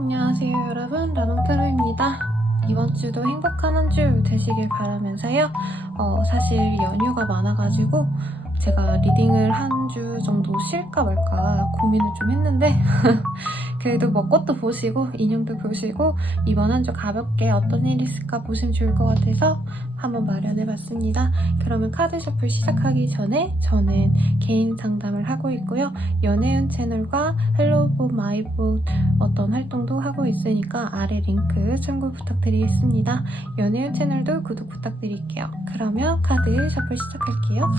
안녕하세요 여러분, 라돈타로입니다. 이번 주도 행복한 한 주 되시길 바라면서요. 사실 연휴가 많아가지고 제가 리딩을 한 주 정도 쉴까 말까 고민을 좀 했는데 그래도 뭐 꽃도 보시고 인형도 보시고 이번 한 주 가볍게 어떤 일이 있을까 보시면 좋을 것 같아서 한번 마련해봤습니다. 그러면 카드 셔플 시작하기 전에 저는 개인 상담을 하고 있고요. 연애운 채널과 헬로우 마이북 어떤 활동도 하고 있으니까 아래 링크 참고 부탁드리겠습니다. 연애운 채널도 구독 부탁드릴게요. 그러면 카드 셔플 시작할게요.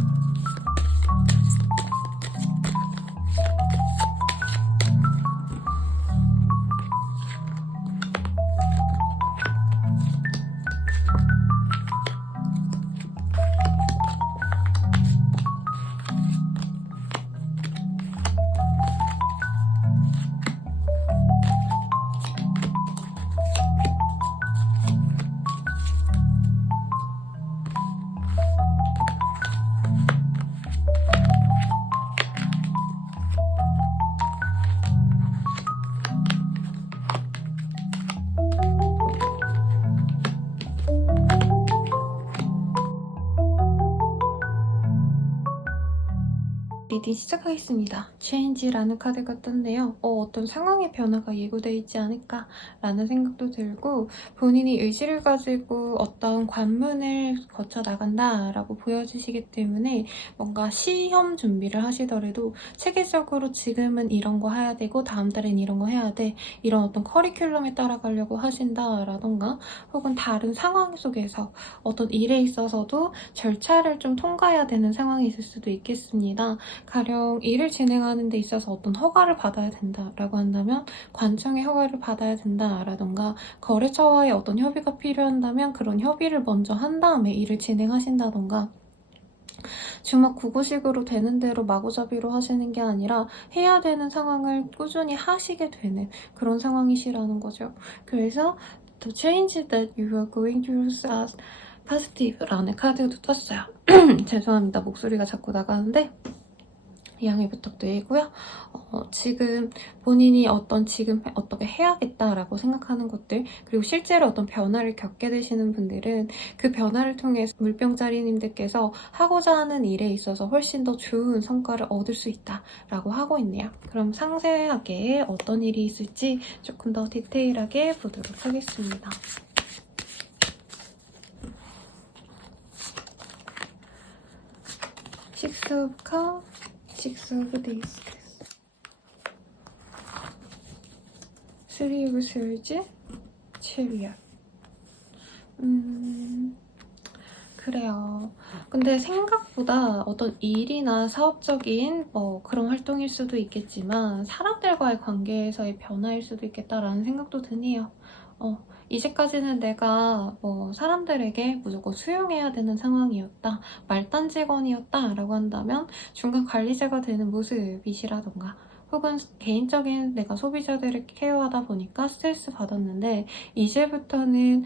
리딩 시작하겠습니다. Change라는 카드가 떴는데요. 어떤 상황의 변화가 예고되어 있지 않을까라는 생각도 들고 본인이 의지를 가지고 어떤 관문을 거쳐 나간다라고 보여주시기 때문에 뭔가 시험 준비를 하시더라도 체계적으로 지금은 이런 거 해야 되고 다음 달엔 이런 거 해야 돼 이런 어떤 커리큘럼에 따라가려고 하신다라던가 혹은 다른 상황 속에서 어떤 일에 있어서도 절차를 좀 통과해야 되는 상황이 있을 수도 있겠습니다. 가령 일을 진행하는 데 있어서 어떤 허가를 받아야 된다라고 한다면 관청의 허가를 받아야 된다라던가 거래처와의 어떤 협의가 필요한다면 그런 협의를 먼저 한 다음에 일을 진행하신다던가 주먹구구식으로 되는 대로 마구잡이로 하시는 게 아니라 해야 되는 상황을 꾸준히 하시게 되는 그런 상황이시라는 거죠. 그래서 The change that you are going through is positive라는 카드도 떴어요. 죄송합니다. 목소리가 자꾸 나가는데 양해 부탁드리고요. 지금 본인이 지금 어떻게 해야겠다라고 생각하는 것들 그리고 실제로 어떤 변화를 겪게 되시는 분들은 그 변화를 통해서 물병자리님들께서 하고자 하는 일에 있어서 훨씬 더 좋은 성과를 얻을 수 있다라고 하고 있네요. 그럼 상세하게 어떤 일이 있을지 조금 더 디테일하게 보도록 하겠습니다. Six of Cups, Six of Discs, Three of Swords, Chariot. 그래요. 근데 생각보다 어떤 일이나 사업적인 그런 활동일 수도 있겠지만 사람들과의 관계에서의 변화일 수도 있겠다라는 생각도 드네요. 이제까지는 내가 사람들에게 무조건 수용해야 되는 상황이었다, 말단 직원이었다 라고 한다면 중간 관리자가 되는 모습이시라던가 혹은 개인적인 내가 소비자들을 케어하다 보니까 스트레스 받았는데 이제부터는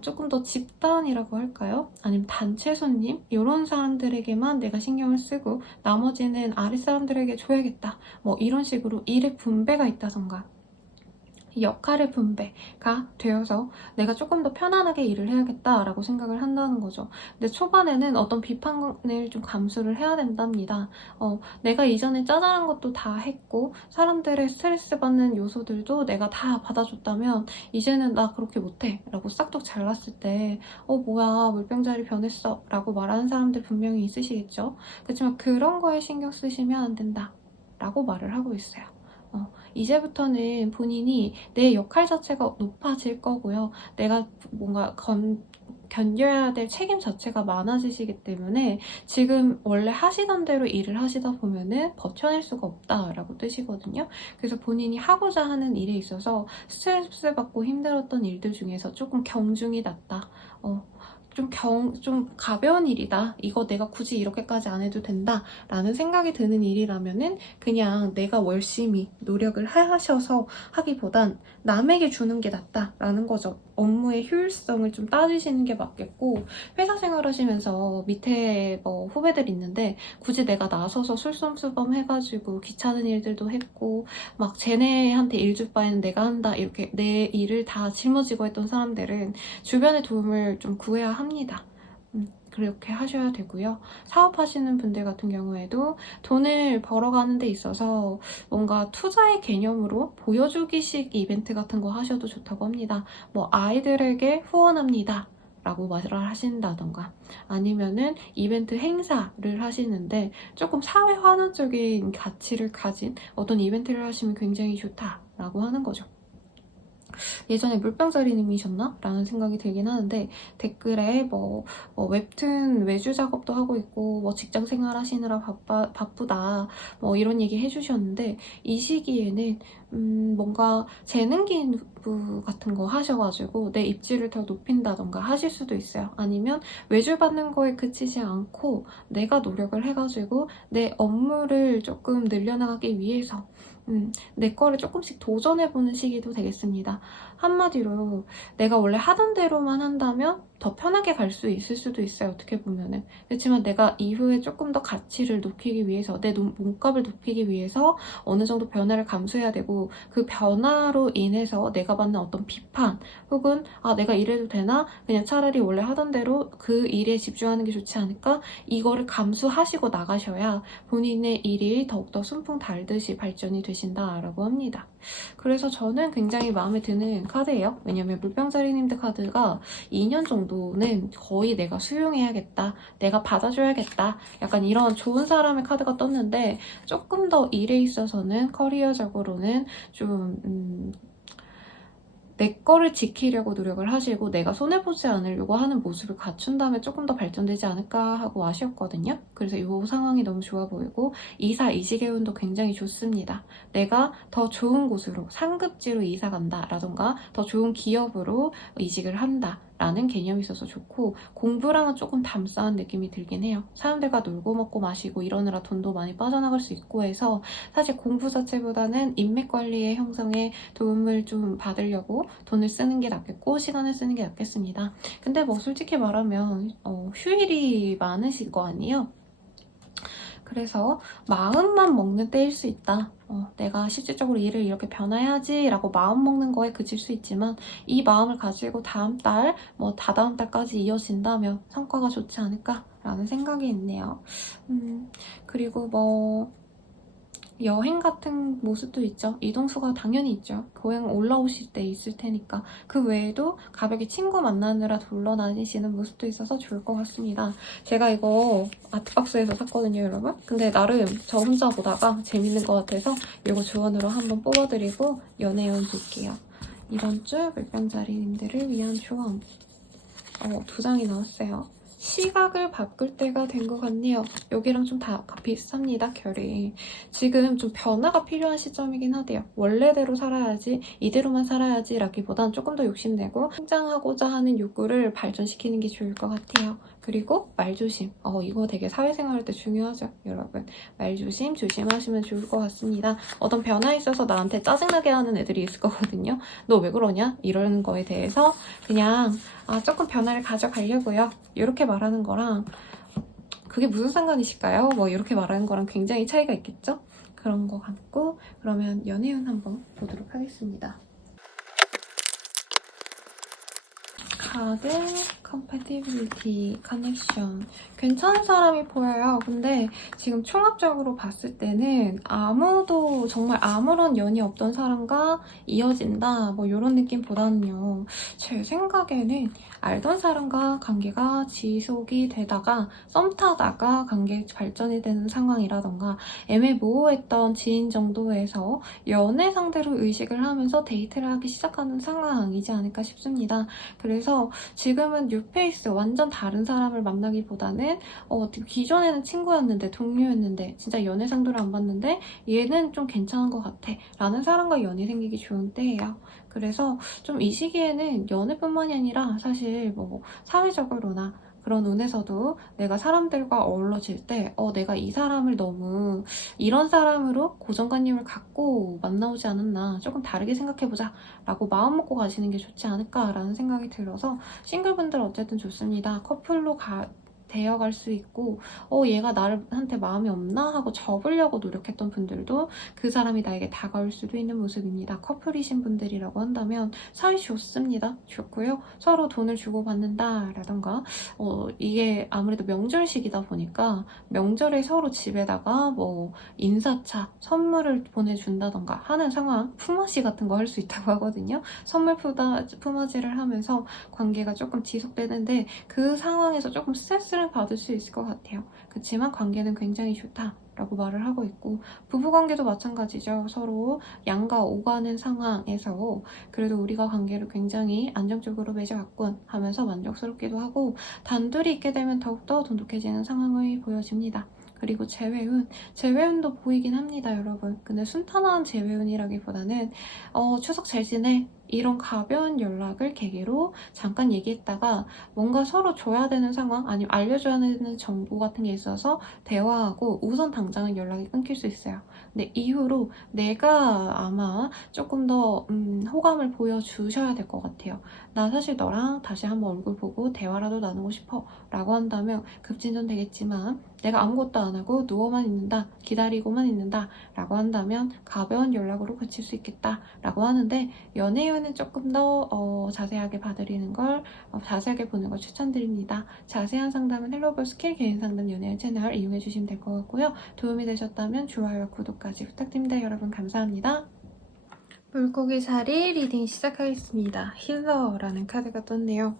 조금 더 집단이라고 할까요? 아니면 단체 손님? 이런 사람들에게만 내가 신경을 쓰고 나머지는 아랫사람들에게 줘야겠다. 이런 식으로 일의 분배가 있다던가 역할의 분배가 되어서 내가 조금 더 편안하게 일을 해야겠다라고 생각을 한다는 거죠. 근데 초반에는 어떤 비판을 좀 감수를 해야 된답니다. 내가 이전에 짜잘한 것도 다 했고 사람들의 스트레스 받는 요소들도 내가 다 받아줬다면 이제는 나 그렇게 못해 라고 싹둑 잘랐을 때 뭐야 물병자리 변했어 라고 말하는 사람들 분명히 있으시겠죠. 그렇지만 그런 거에 신경 쓰시면 안 된다 라고 말을 하고 있어요. 이제부터는 본인이 내 역할 자체가 높아질 거고요. 내가 뭔가 견뎌야 될 책임 자체가 많아지시기 때문에 지금 원래 하시던 대로 일을 하시다 보면은 버텨낼 수가 없다라고 뜻이거든요. 그래서 본인이 하고자 하는 일에 있어서 스트레스 받고 힘들었던 일들 중에서 조금 경중이 낮다. 좀 가벼운 일이다. 이거 내가 굳이 이렇게까지 안 해도 된다. 라는 생각이 드는 일이라면은 그냥 내가 열심히 노력을 하셔서 하기보단 남에게 주는 게 낫다라는 거죠. 업무의 효율성을 좀 따지시는 게 맞겠고, 회사 생활하시면서 밑에 뭐 후배들 있는데 굳이 내가 나서서 술겸수범 해가지고 귀찮은 일들도 했고 막 쟤네한테 일 줄 바에는 내가 한다 이렇게 내 일을 다 짊어지고 했던 사람들은 주변의 도움을 좀 구해야 합니다. 그렇게 하셔야 되고요. 사업하시는 분들 같은 경우에도 돈을 벌어가는 데 있어서 뭔가 투자의 개념으로 보여주기식 이벤트 같은 거 하셔도 좋다고 합니다. 뭐 아이들에게 후원합니다. 라고 말을 하신다던가 아니면은 이벤트 행사를 하시는데 조금 사회 환원적인 가치를 가진 어떤 이벤트를 하시면 굉장히 좋다라고 하는 거죠. 예전에 물병자리님이셨나? 라는 생각이 들긴 하는데 댓글에 웹툰 외주 작업도 하고 있고 뭐 직장 생활 하시느라 바쁘다 뭐 이런 얘기 해주셨는데 이 시기에는 뭔가 재능 기부 같은 거 하셔가지고 내 입지를 더 높인다던가 하실 수도 있어요. 아니면 외주 받는 거에 그치지 않고 내가 노력을 해가지고 내 업무를 조금 늘려나가기 위해서 내 거를 조금씩 도전해보는 시기도 되겠습니다. 한마디로 내가 원래 하던 대로만 한다면 더 편하게 갈 수 있을 수도 있어요. 어떻게 보면은. 그렇지만 내가 이후에 조금 더 가치를 높이기 위해서 내 몸값을 높이기 위해서 어느 정도 변화를 감수해야 되고 그 변화로 인해서 내가 받는 어떤 비판 혹은 내가 이래도 되나? 그냥 차라리 원래 하던 대로 그 일에 집중하는 게 좋지 않을까? 이거를 감수하시고 나가셔야 본인의 일이 더욱더 순풍 달듯이 발전이 되신다라고 합니다. 그래서 저는 굉장히 마음에 드는 카드예요. 왜냐면 물병자리님들 카드가 2년 정도는 거의 내가 수용해야겠다, 내가 받아줘야겠다, 약간 이런 좋은 사람의 카드가 떴는데 조금 더 일에 있어서는 커리어적으로는 좀 내 거를 지키려고 노력을 하시고 내가 손해보지 않으려고 하는 모습을 갖춘 다음에 조금 더 발전되지 않을까 하고 아쉬웠거든요. 그래서 이 상황이 너무 좋아 보이고 이사 이직의 운도 굉장히 좋습니다. 내가 더 좋은 곳으로 상급지로 이사 간다라던가 더 좋은 기업으로 이직을 한다 라는 개념이 있어서 좋고 공부랑은 조금 담싸한 느낌이 들긴 해요. 사람들과 놀고 먹고 마시고 이러느라 돈도 많이 빠져나갈 수 있고 해서 사실 공부 자체보다는 인맥 관리의 형성에 도움을 좀 받으려고 돈을 쓰는 게 낫겠고 시간을 쓰는 게 낫겠습니다. 근데 뭐 솔직히 말하면 휴일이 많으실 거 아니에요? 그래서 마음만 먹는 때일 수 있다. 내가 실질적으로 일을 이렇게 변화해야지 라고 마음 먹는 거에 그칠 수 있지만 이 마음을 가지고 다음 달, 다다음 달까지 이어진다면 성과가 좋지 않을까 라는 생각이 있네요. 그리고 여행 같은 모습도 있죠. 이동수가 당연히 있죠. 고향 올라오실 때 있을 테니까. 그 외에도 가볍게 친구 만나느라 돌아다니시는 모습도 있어서 좋을 것 같습니다. 제가 이거 아트박스에서 샀거든요, 여러분. 근데 나름 저 혼자 보다가 재밌는 것 같아서 이거 조언으로 한번 뽑아드리고 연애운 볼게요. 이번 주 물병자리님들을 위한 조언. 2장이 나왔어요. 시각을 바꿀 때가 된 것 같네요. 여기랑 좀 다 비슷합니다, 결이. 지금 좀 변화가 필요한 시점이긴 하대요. 원래대로 살아야지, 이대로만 살아야지 라기보단 조금 더 욕심내고 성장하고자 하는 욕구를 발전시키는 게 좋을 것 같아요. 그리고 말조심. 이거 되게 사회생활 할 때 중요하죠, 여러분. 말조심 조심하시면 좋을 것 같습니다. 어떤 변화에 있어서 나한테 짜증나게 하는 애들이 있을 거거든요. 너 왜 그러냐? 이러는 거에 대해서 그냥 조금 변화를 가져가려고요. 이렇게 말하는 거랑 그게 무슨 상관이실까요? 이렇게 말하는 거랑 굉장히 차이가 있겠죠? 그런 거 같고 그러면 연애운 한번 보도록 하겠습니다. 카드 compatibility, connection. 괜찮은 사람이 보여요. 근데 지금 총합적으로 봤을 때는 정말 아무런 연이 없던 사람과 이어진다 이런 느낌보다는요. 제 생각에는 알던 사람과 관계가 지속이 되다가 썸 타다가 관계 발전이 되는 상황이라던가 애매모호했던 지인 정도에서 연애 상대로 의식을 하면서 데이트를 하기 시작하는 상황이지 않을까 싶습니다. 그래서 지금은 이 뉴페이스 완전 다른 사람을 만나기보다는 기존에는 친구였는데 동료였는데 진짜 연애 상도를 안 봤는데 얘는 좀 괜찮은 것 같아 라는 사람과 연이 생기기 좋은 때예요. 그래서 좀 이 시기에는 연애뿐만이 아니라 사실 뭐 사회적으로나 그런 운에서도 내가 사람들과 어우러질 때 내가 이 사람을 너무 이런 사람으로 고정관념을 갖고 만나오지 않았나, 조금 다르게 생각해보자 라고 마음 먹고 가시는 게 좋지 않을까라는 생각이 들어서 싱글분들 어쨌든 좋습니다. 커플로 되어갈 수 있고 얘가 나한테 마음이 없나 하고 접으려고 노력했던 분들도 그 사람이 나에게 다가올 수도 있는 모습입니다. 커플이신 분들이라고 한다면 사이 좋습니다. 좋고요. 서로 돈을 주고받는다 라던가 이게 아무래도 명절식이다 보니까 명절에 서로 집에다가 뭐 인사차 선물을 보내준다던가 하는 상황, 품앗이 같은 거 할 수 있다고 하거든요. 선물 품앗이를 하면서 관계가 조금 지속되는데 그 상황에서 조금 스트레스를 받을 수 있을 것 같아요. 그렇지만 관계는 굉장히 좋다라고 말을 하고 있고, 부부관계도 마찬가지죠. 서로 양가 오가는 상황에서 그래도 우리가 관계를 굉장히 안정적으로 맺어왔군 하면서 만족스럽기도 하고, 단둘이 있게 되면 더욱더 돈독해지는 상황이 보여집니다. 그리고 재회운도 보이긴 합니다, 여러분. 근데 순탄한 재회운이라기보다는 추석 잘 지내? 이런 가벼운 연락을 계기로 잠깐 얘기했다가 뭔가 서로 줘야 되는 상황, 아니면 알려줘야 되는 정보 같은 게 있어서 대화하고 우선 당장은 연락이 끊길 수 있어요. 근데 이후로 내가 아마 조금 더 호감을 보여주셔야 될 것 같아요. 나 사실 너랑 다시 한번 얼굴 보고 대화라도 나누고 싶어 라고 한다면 급진전 되겠지만, 내가 아무것도 안 하고 누워만 있는다, 기다리고만 있는다 라고 한다면 가벼운 연락으로 그칠 수 있겠다 라고 하는데, 연애운은 조금 더 자세하게 봐드리는 걸, 자세하게 보는 걸 추천드립니다. 자세한 상담은 헬로벌 스킬 개인 상담 연애운 채널 이용해주시면 될 것 같고요. 도움이 되셨다면 좋아요와 구독까지 부탁드립니다. 여러분 감사합니다. 물고기 자리 리딩 시작하겠습니다. 힐러라는 카드가 떴네요.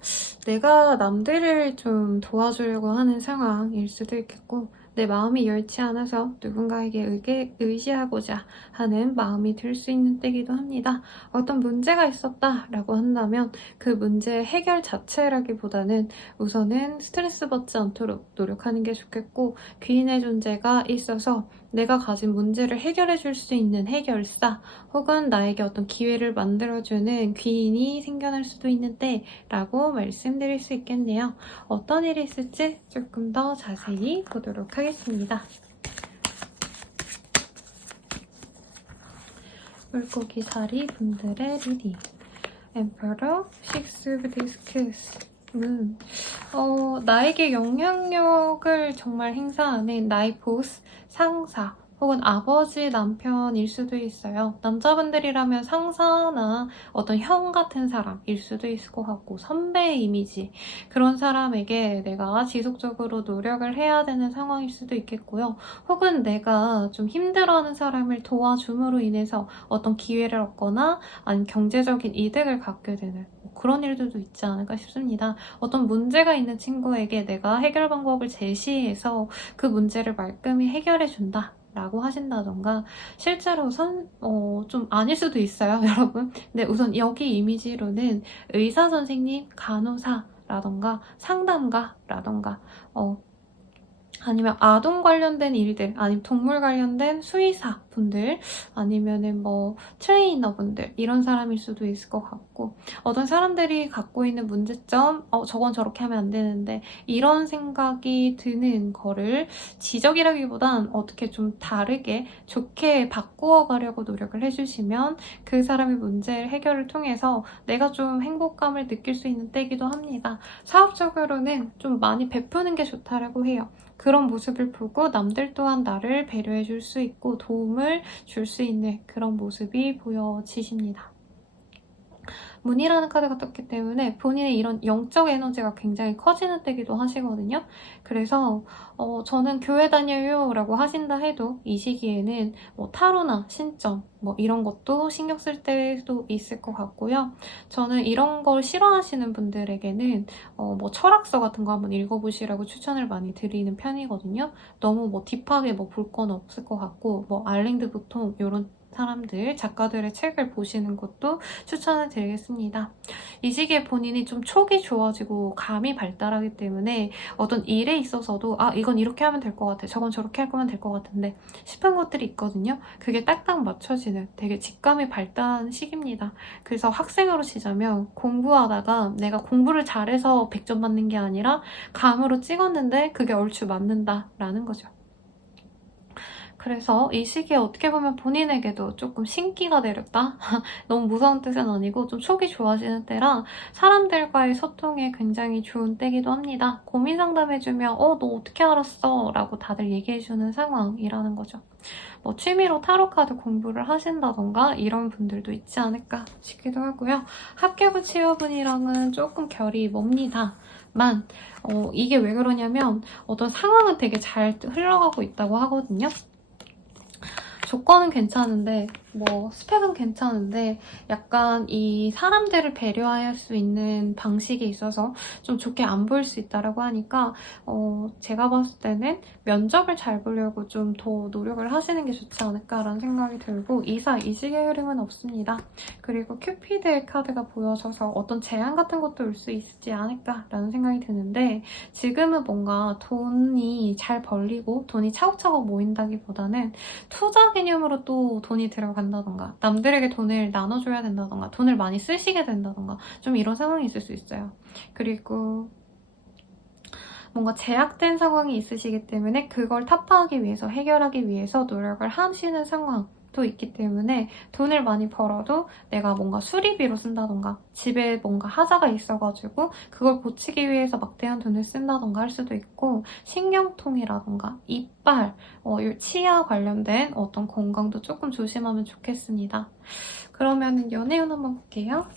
내가 남들을 좀 도와주려고 하는 상황일 수도 있겠고, 내 마음이 옳지 않아서 누군가에게 의지하고자 하는 마음이 들 수 있는 때기도 합니다. 어떤 문제가 있었다라고 한다면 그 문제의 해결 자체라기보다는 우선은 스트레스 받지 않도록 노력하는 게 좋겠고, 귀인의 존재가 있어서 내가 가진 문제를 해결해 줄 수 있는 해결사, 혹은 나에게 어떤 기회를 만들어주는 귀인이 생겨날 수도 있는데 라고 말씀드릴 수 있겠네요. 어떤 일이 있을지 조금 더 자세히 보도록 하겠습니다. 물고기 자리 분들의 리딩. Emperor, Six of Discs. 나에게 영향력을 정말 행사하는 나의 보스, 상사, 혹은 아버지, 남편일 수도 있어요. 남자분들이라면 상사나 어떤 형 같은 사람일 수도 있을 것 같고, 선배의 이미지, 그런 사람에게 내가 지속적으로 노력을 해야 되는 상황일 수도 있겠고요. 혹은 내가 좀 힘들어하는 사람을 도와줌으로 인해서 어떤 기회를 얻거나 아니면 경제적인 이득을 갖게 되는 그런 일들도 있지 않을까 싶습니다. 어떤 문제가 있는 친구에게 내가 해결 방법을 제시해서 그 문제를 말끔히 해결해준다 라고 하신다던가, 실제로 좀 아닐 수도 있어요, 여러분. 근데 우선 여기 이미지로는 의사 선생님, 간호사라던가 상담가라던가 아니면 아동 관련된 일들, 아니면 동물 관련된 수의사 분들, 아니면은 뭐 트레이너 분들, 이런 사람일 수도 있을 것 같고, 어떤 사람들이 갖고 있는 문제점, 저건 저렇게 하면 안 되는데 이런 생각이 드는 거를 지적이라기보단 어떻게 좀 다르게 좋게 바꾸어 가려고 노력을 해주시면 그 사람의 문제 해결을 통해서 내가 좀 행복감을 느낄 수 있는 때이기도 합니다. 사업적으로는 좀 많이 베푸는 게 좋다라고 해요. 그런 모습을 보고 남들 또한 나를 배려해 줄 수 있고 도움을 줄 수 있는 그런 모습이 보여지십니다. 문이라는 카드가 떴기 때문에 본인의 이런 영적 에너지가 굉장히 커지는 때기도 하시거든요. 그래서 저는 교회 다녀요 라고 하신다 해도 이 시기에는 뭐 타로나 신점 뭐 이런 것도 신경 쓸 때도 있을 것 같고요. 저는 이런 걸 싫어하시는 분들에게는 뭐 철학서 같은 거 한번 읽어보시라고 추천을 많이 드리는 편이거든요. 너무 뭐 딥하게 뭐 볼 건 없을 것 같고, 뭐 알랭드 보통 이런 사람들, 작가들의 책을 보시는 것도 추천을 드리겠습니다. 이 시기에 본인이 좀 촉이 좋아지고 감이 발달하기 때문에 어떤 일에 있어서도 이건 이렇게 하면 될 것 같아, 저건 저렇게 할 거면 될 것 같은데 싶은 것들이 있거든요. 그게 딱딱 맞춰지는 되게 직감이 발달하는 시기입니다. 그래서 학생으로 치자면 공부하다가 내가 공부를 잘해서 100점 받는 게 아니라 감으로 찍었는데 그게 얼추 맞는다라는 거죠. 그래서 이 시기에 어떻게 보면 본인에게도 조금 신기가 내렸다? 너무 무서운 뜻은 아니고 좀 촉이 좋아지는 때라 사람들과의 소통에 굉장히 좋은 때기도 합니다. 고민 상담해주면 너 어떻게 알았어? 라고 다들 얘기해주는 상황이라는 거죠. 뭐 취미로 타로카드 공부를 하신다던가 이런 분들도 있지 않을까 싶기도 하고요. 합격은 취업운이랑은 조금 결이 멉니다. 이게 왜 그러냐면 어떤 상황은 되게 잘 흘러가고 있다고 하거든요. 조건은 괜찮은데 스펙은 괜찮은데 약간 이 사람들을 배려할 수 있는 방식에 있어서 좀 좋게 안 보일 수 있다고 하니까 제가 봤을 때는 면접을 잘 보려고 좀 더 노력을 하시는 게 좋지 않을까라는 생각이 들고 이시기의 흐름은 없습니다. 그리고 큐피드의 카드가 보여져서 어떤 제한 같은 것도 올 수 있지 않을까라는 생각이 드는데 지금은 뭔가 돈이 잘 벌리고 돈이 차곡차곡 모인다기보다는 투자 개념으로 또 돈이 들어간다던가 남들에게 돈을 나눠줘야 된다던가 돈을 많이 쓰시게 된다던가 좀 이런 상황이 있을 수 있어요. 그리고 뭔가 제약된 상황이 있으시기 때문에 그걸 타파하기 위해서 해결하기 위해서 노력을 하시는 상황도 있기 때문에 돈을 많이 벌어도 내가 뭔가 수리비로 쓴다던가 집에 뭔가 하자가 있어가지고 그걸 고치기 위해서 막대한 돈을 쓴다던가 할 수도 있고 신경통이라던가 이빨, 치아 관련된 어떤 건강도 조금 조심하면 좋겠습니다. 그러면 연애운 한번 볼게요.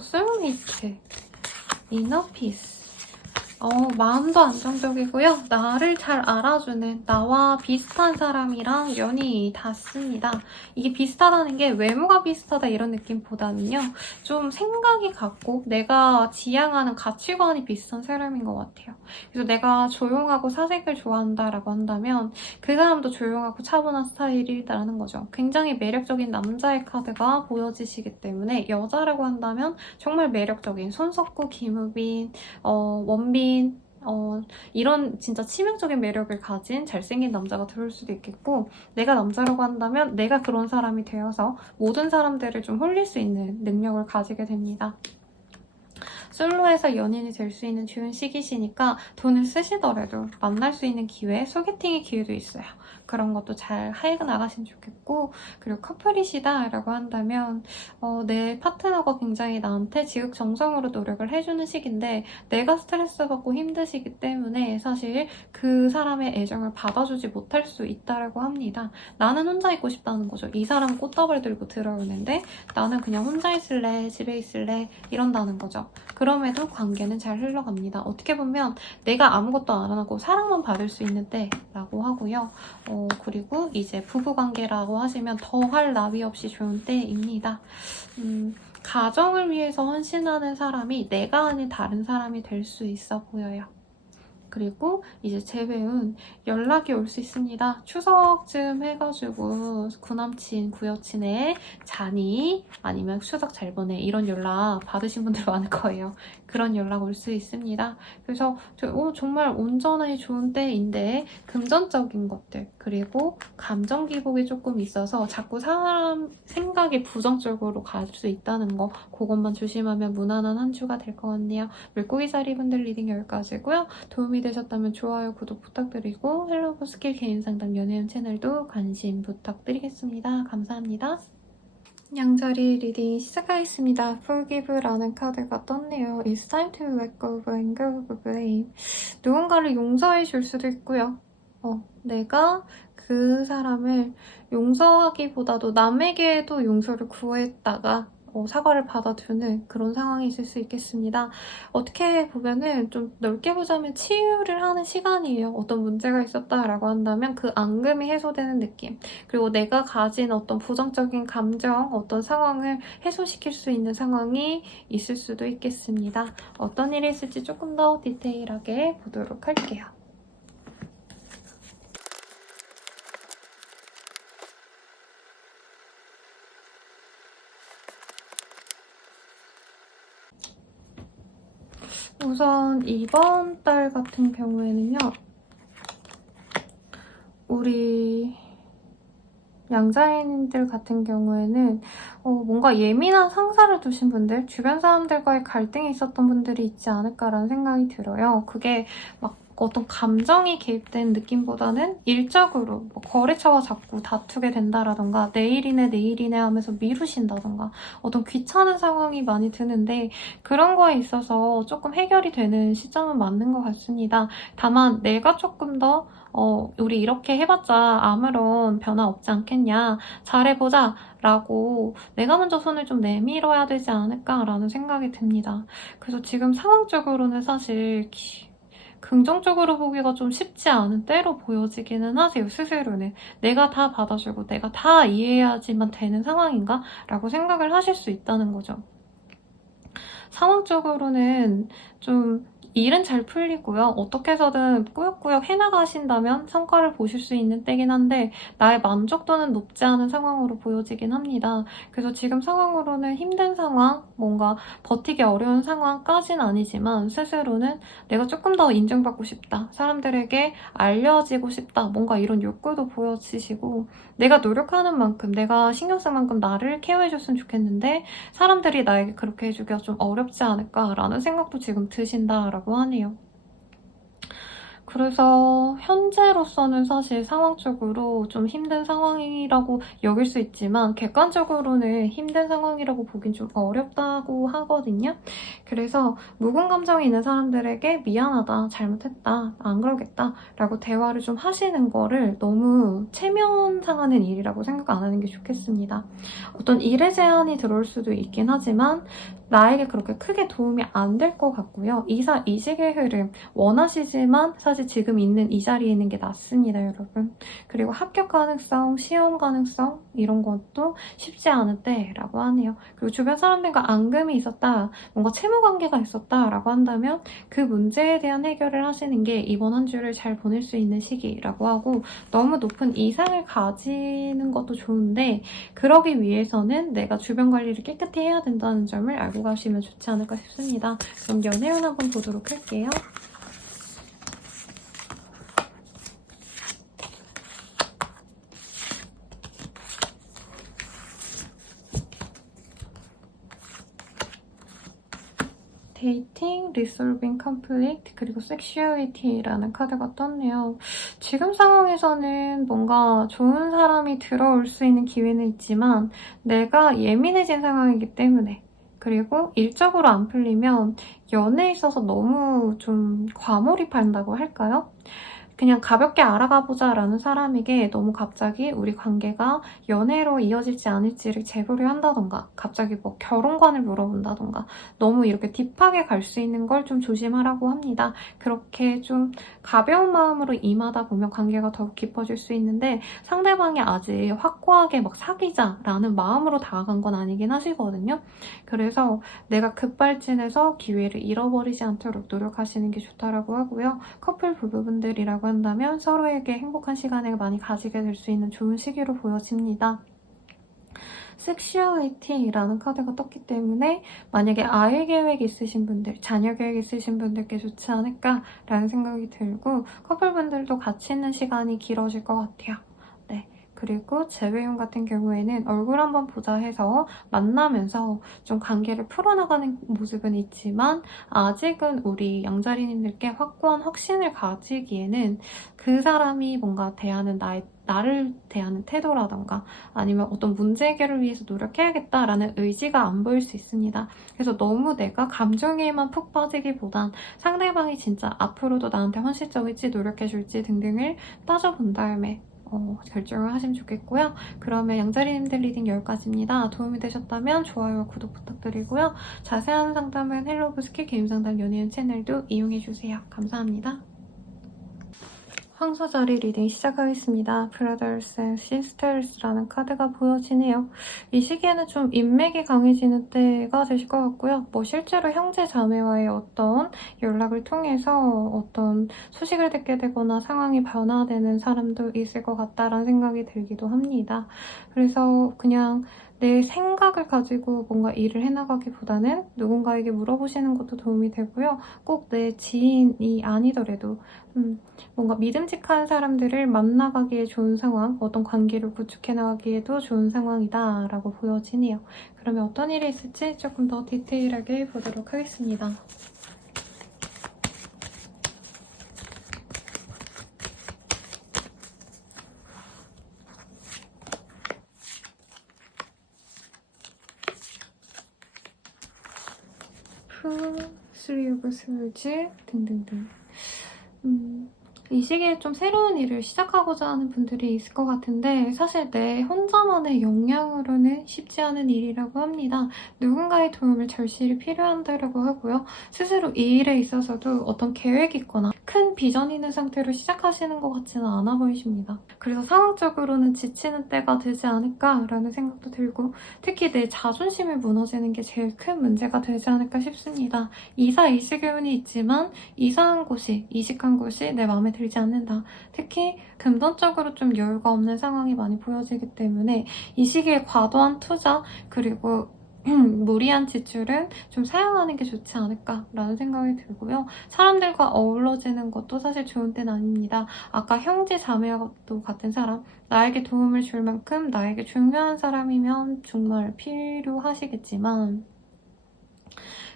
소울메이트, 이너피스. 마음도 안정적이고요. 나를 잘 알아주는 나와 비슷한 사람이랑 연이 닿습니다. 이게 비슷하다는 게 외모가 비슷하다 이런 느낌보다는요. 좀 생각이 같고 내가 지향하는 가치관이 비슷한 사람인 것 같아요. 그래서 내가 조용하고 사색을 좋아한다라고 한다면 그 사람도 조용하고 차분한 스타일이라는 거죠. 굉장히 매력적인 남자의 카드가 보여지시기 때문에 여자라고 한다면 정말 매력적인 손석구, 김우빈, 원빈 이런 진짜 치명적인 매력을 가진 잘생긴 남자가 들어올 수도 있겠고 내가 남자라고 한다면 내가 그런 사람이 되어서 모든 사람들을 좀 홀릴 수 있는 능력을 가지게 됩니다. 솔로에서 연인이 될 수 있는 좋은 시기시니까 돈을 쓰시더라도 만날 수 있는 기회, 소개팅의 기회도 있어요. 그런 것도 잘 해나가시면 좋겠고 그리고 커플이시다 라고 한다면 내 파트너가 굉장히 나한테 지극정성으로 노력을 해주는 시기인데 내가 스트레스 받고 힘드시기 때문에 사실 그 사람의 애정을 받아주지 못할 수 있다고 합니다. 나는 혼자 있고 싶다는 거죠. 이 사람은 꽃다발 들고 들어오는데 나는 그냥 혼자 있을래, 집에 있을래 이런다는 거죠. 그럼에도 관계는 잘 흘러갑니다. 어떻게 보면 내가 아무것도 안 하고 사랑만 받을 수 있는 때라고 하고요. 그리고 이제 부부관계라고 하시면 더할 나위 없이 좋은 때입니다. 가정을 위해서 헌신하는 사람이 내가 아닌 다른 사람이 될 수 있어 보여요. 그리고 이제 재배운 연락이 올 수 있습니다. 추석쯤 해가지고 구남친, 구여친의 자니 아니면 추석 잘 보내 이런 연락 받으신 분들 많을 거예요. 그런 연락 올 수 있습니다. 그래서 정말 온전히 좋은 때인데 금전적인 것들 그리고 감정 기복이 조금 있어서 자꾸 사람 생각이 부정적으로 갈 수 있다는 거 그것만 조심하면 무난한 한 주가 될 것 같네요. 물고기자리분들 리딩 여기까지고요. 도움이 되셨다면 좋아요, 구독 부탁드리고 헬로우 스킬 개인 상담 연애운 채널도 관심 부탁드리겠습니다. 감사합니다. 양자리 리딩 시작하겠습니다. Forgive라는 카드가 떴네요. It's time to let go of anger or blame. 누군가를 용서해 줄 수도 있고요. 내가 그 사람을 용서하기보다도 남에게도 용서를 구했다가 사과를 받아주는 그런 상황이 있을 수 있겠습니다. 어떻게 보면은 좀 넓게 보자면 치유를 하는 시간이에요. 어떤 문제가 있었다라고 한다면 그 앙금이 해소되는 느낌, 그리고 내가 가진 어떤 부정적인 감정, 어떤 상황을 해소시킬 수 있는 상황이 있을 수도 있겠습니다. 어떤 일이 있을지 조금 더 디테일하게 보도록 할게요. 우선 이번 달 같은 경우에는요, 우리 양자인들 같은 경우에는 뭔가 예민한 상사를 두신 분들, 주변 사람들과의 갈등이 있었던 분들이 있지 않을까라는 생각이 들어요. 그게 막 어떤 감정이 개입된 느낌보다는 일적으로 뭐 거래처와 자꾸 다투게 된다라던가 내일이네 하면서 미루신다던가 어떤 귀찮은 상황이 많이 드는데, 그런 거에 있어서 조금 해결이 되는 시점은 맞는 것 같습니다. 다만 내가 조금 더 우리 이렇게 해봤자 아무런 변화 없지 않겠냐, 잘해보자 라고 내가 먼저 손을 좀 내밀어야 되지 않을까라는 생각이 듭니다. 그래서 지금 상황적으로는 사실 긍정적으로 보기가 좀 쉽지 않은 때로 보여지기는 하세요. 스스로는 내가 다 받아주고 내가 다 이해해야지만 되는 상황인가? 라고 생각을 하실 수 있다는 거죠. 상황적으로는 좀 일은 잘 풀리고요. 어떻게 해서든 꾸역꾸역 해나가신다면 성과를 보실 수 있는 때긴 한데, 나의 만족도는 높지 않은 상황으로 보여지긴 합니다. 그래서 지금 상황으로는 힘든 상황, 뭔가 버티기 어려운 상황까지는 아니지만 스스로는 내가 조금 더 인정받고 싶다, 사람들에게 알려지고 싶다, 뭔가 이런 욕구도 보여지시고, 내가 노력하는 만큼, 내가 신경 쓴 만큼 나를 케어해줬으면 좋겠는데 사람들이 나에게 그렇게 해주기가 좀 어렵지 않을까라는 생각도 지금 드신다라고 하네요. 그래서 현재로서는 사실 상황적으로 좀 힘든 상황이라고 여길 수 있지만 객관적으로는 힘든 상황이라고 보긴 좀 어렵다고 하거든요. 그래서 묵은 감정이 있는 사람들에게 미안하다, 잘못했다, 안 그러겠다 라고 대화를 좀 하시는 거를 너무 체면 상하는 일이라고 생각 안 하는 게 좋겠습니다. 어떤 일의 제한이 들어올 수도 있긴 하지만 나에게 그렇게 크게 도움이 안 될 것 같고요. 이식의 흐름 원하시지만 사실 지금 있는 이 자리에 있는 게 낫습니다, 여러분. 그리고 합격 가능성, 시험 가능성 이런 것도 쉽지 않을 때라고 하네요. 그리고 주변 사람들과 앙금이 있었다, 뭔가 채무 관계가 있었다라고 한다면 그 문제에 대한 해결을 하시는 게 이번 한 주를 잘 보낼 수 있는 시기라고 하고, 너무 높은 이상을 가지는 것도 좋은데 그러기 위해서는 내가 주변 관리를 깨끗이 해야 된다는 점을 알고 가시면 좋지 않을까 싶습니다. 그럼 연애운 한번 보도록 할게요. 데이팅, 리솔빙 컨플릭트, 그리고 섹슈얼리티라는 카드가 떴네요. 지금 상황에서는 뭔가 좋은 사람이 들어올 수 있는 기회는 있지만 내가 예민해진 상황이기 때문에, 그리고 일적으로 안 풀리면 연애에 있어서 너무 좀 과몰입한다고 할까요? 그냥 가볍게 알아가보자 라는 사람에게 너무 갑자기 우리 관계가 연애로 이어질지 않을지를 재고를 한다던가, 갑자기 뭐 결혼관을 물어본다던가, 너무 이렇게 딥하게 갈 수 있는 걸 좀 조심하라고 합니다. 그렇게 좀 가벼운 마음으로 임하다 보면 관계가 더욱 깊어질 수 있는데, 상대방이 아직 확고하게 막 사귀자라는 마음으로 다가간 건 아니긴 하시거든요. 그래서 내가 급발진해서 기회를 잃어버리지 않도록 노력하시는 게 좋다라고 하고요. 커플 부부분들이라고 한다면 서로에게 행복한 시간을 많이 가지게 될 수 있는 좋은 시기로 보여집니다. 섹슈얼리티라는 카드가 떴기 때문에 만약에 아이 계획 있으신 분들, 자녀 계획 있으신 분들께 좋지 않을까라는 생각이 들고, 커플분들도 같이 있는 시간이 길어질 것 같아요. 네. 그리고 재회용 같은 경우에는 얼굴 한번 보자 해서 만나면서 좀 관계를 풀어나가는 모습은 있지만 아직은 우리 양자리님들께 확고한 확신을 가지기에는 그 사람이 뭔가 나를 대하는 태도라던가 아니면 어떤 문제 해결을 위해서 노력해야겠다라는 의지가 안 보일 수 있습니다. 그래서 너무 내가 감정에만 푹 빠지기보단 상대방이 진짜 앞으로도 나한테 헌신적일지 노력해줄지 등등을 따져본 다음에 결정을 하시면 좋겠고요. 그러면 양자리님들 리딩 10가지입니다. 도움이 되셨다면 좋아요와 구독 부탁드리고요. 자세한 상담은 헬로브 스킬 개인상담 연예인 채널도 이용해주세요. 감사합니다. 황소자리 리딩 시작하겠습니다. Brothers and Sisters라는 카드가 보여지네요. 이 시기에는 좀 인맥이 강해지는 때가 되실 것 같고요. 실제로 형제 자매와의 어떤 연락을 통해서 어떤 소식을 듣게 되거나 상황이 변화되는 사람도 있을 것 같다라는 생각이 들기도 합니다. 그래서 그냥 내 생각을 가지고 뭔가 일을 해나가기보다는 누군가에게 물어보시는 것도 도움이 되고요. 꼭 내 지인이 아니더라도 뭔가 믿음직한 사람들을 만나가기에 좋은 상황, 어떤 관계를 구축해 나가기에도 좋은 상황이다 라고 보여지네요. 그러면 어떤 일이 있을지 조금 더 디테일하게 보도록 하겠습니다. Three of Swords 등등등. 이 시기에 좀 새로운 일을 시작하고자 하는 분들이 있을 것 같은데 사실 내 혼자만의 역량으로는 쉽지 않은 일이라고 합니다. 누군가의 도움을 절실히 필요한다라고 하고요. 스스로 이 일에 있어서도 어떤 계획이 있거나 큰 비전이 있는 상태로 시작하시는 것 같지는 않아 보이십니다. 그래서 상황적으로는 지치는 때가 되지 않을까라는 생각도 들고 특히 내 자존심이 무너지는 게 제일 큰 문제가 되지 않을까 싶습니다. 이사이식의 운이 있지만 이사한 곳이, 이직한 곳이 내 마음에 들지 않는다. 특히 금전적으로 좀 여유가 없는 상황이 많이 보여지기 때문에 이 시기에 과도한 투자 그리고 무리한 지출은 좀 사용하는 게 좋지 않을까라는 생각이 들고요. 사람들과 어우러지는 것도 사실 좋은 때는 아닙니다. 아까 형제 자매와도 같은 사람, 나에게 도움을 줄 만큼 나에게 중요한 사람이면 정말 필요하시겠지만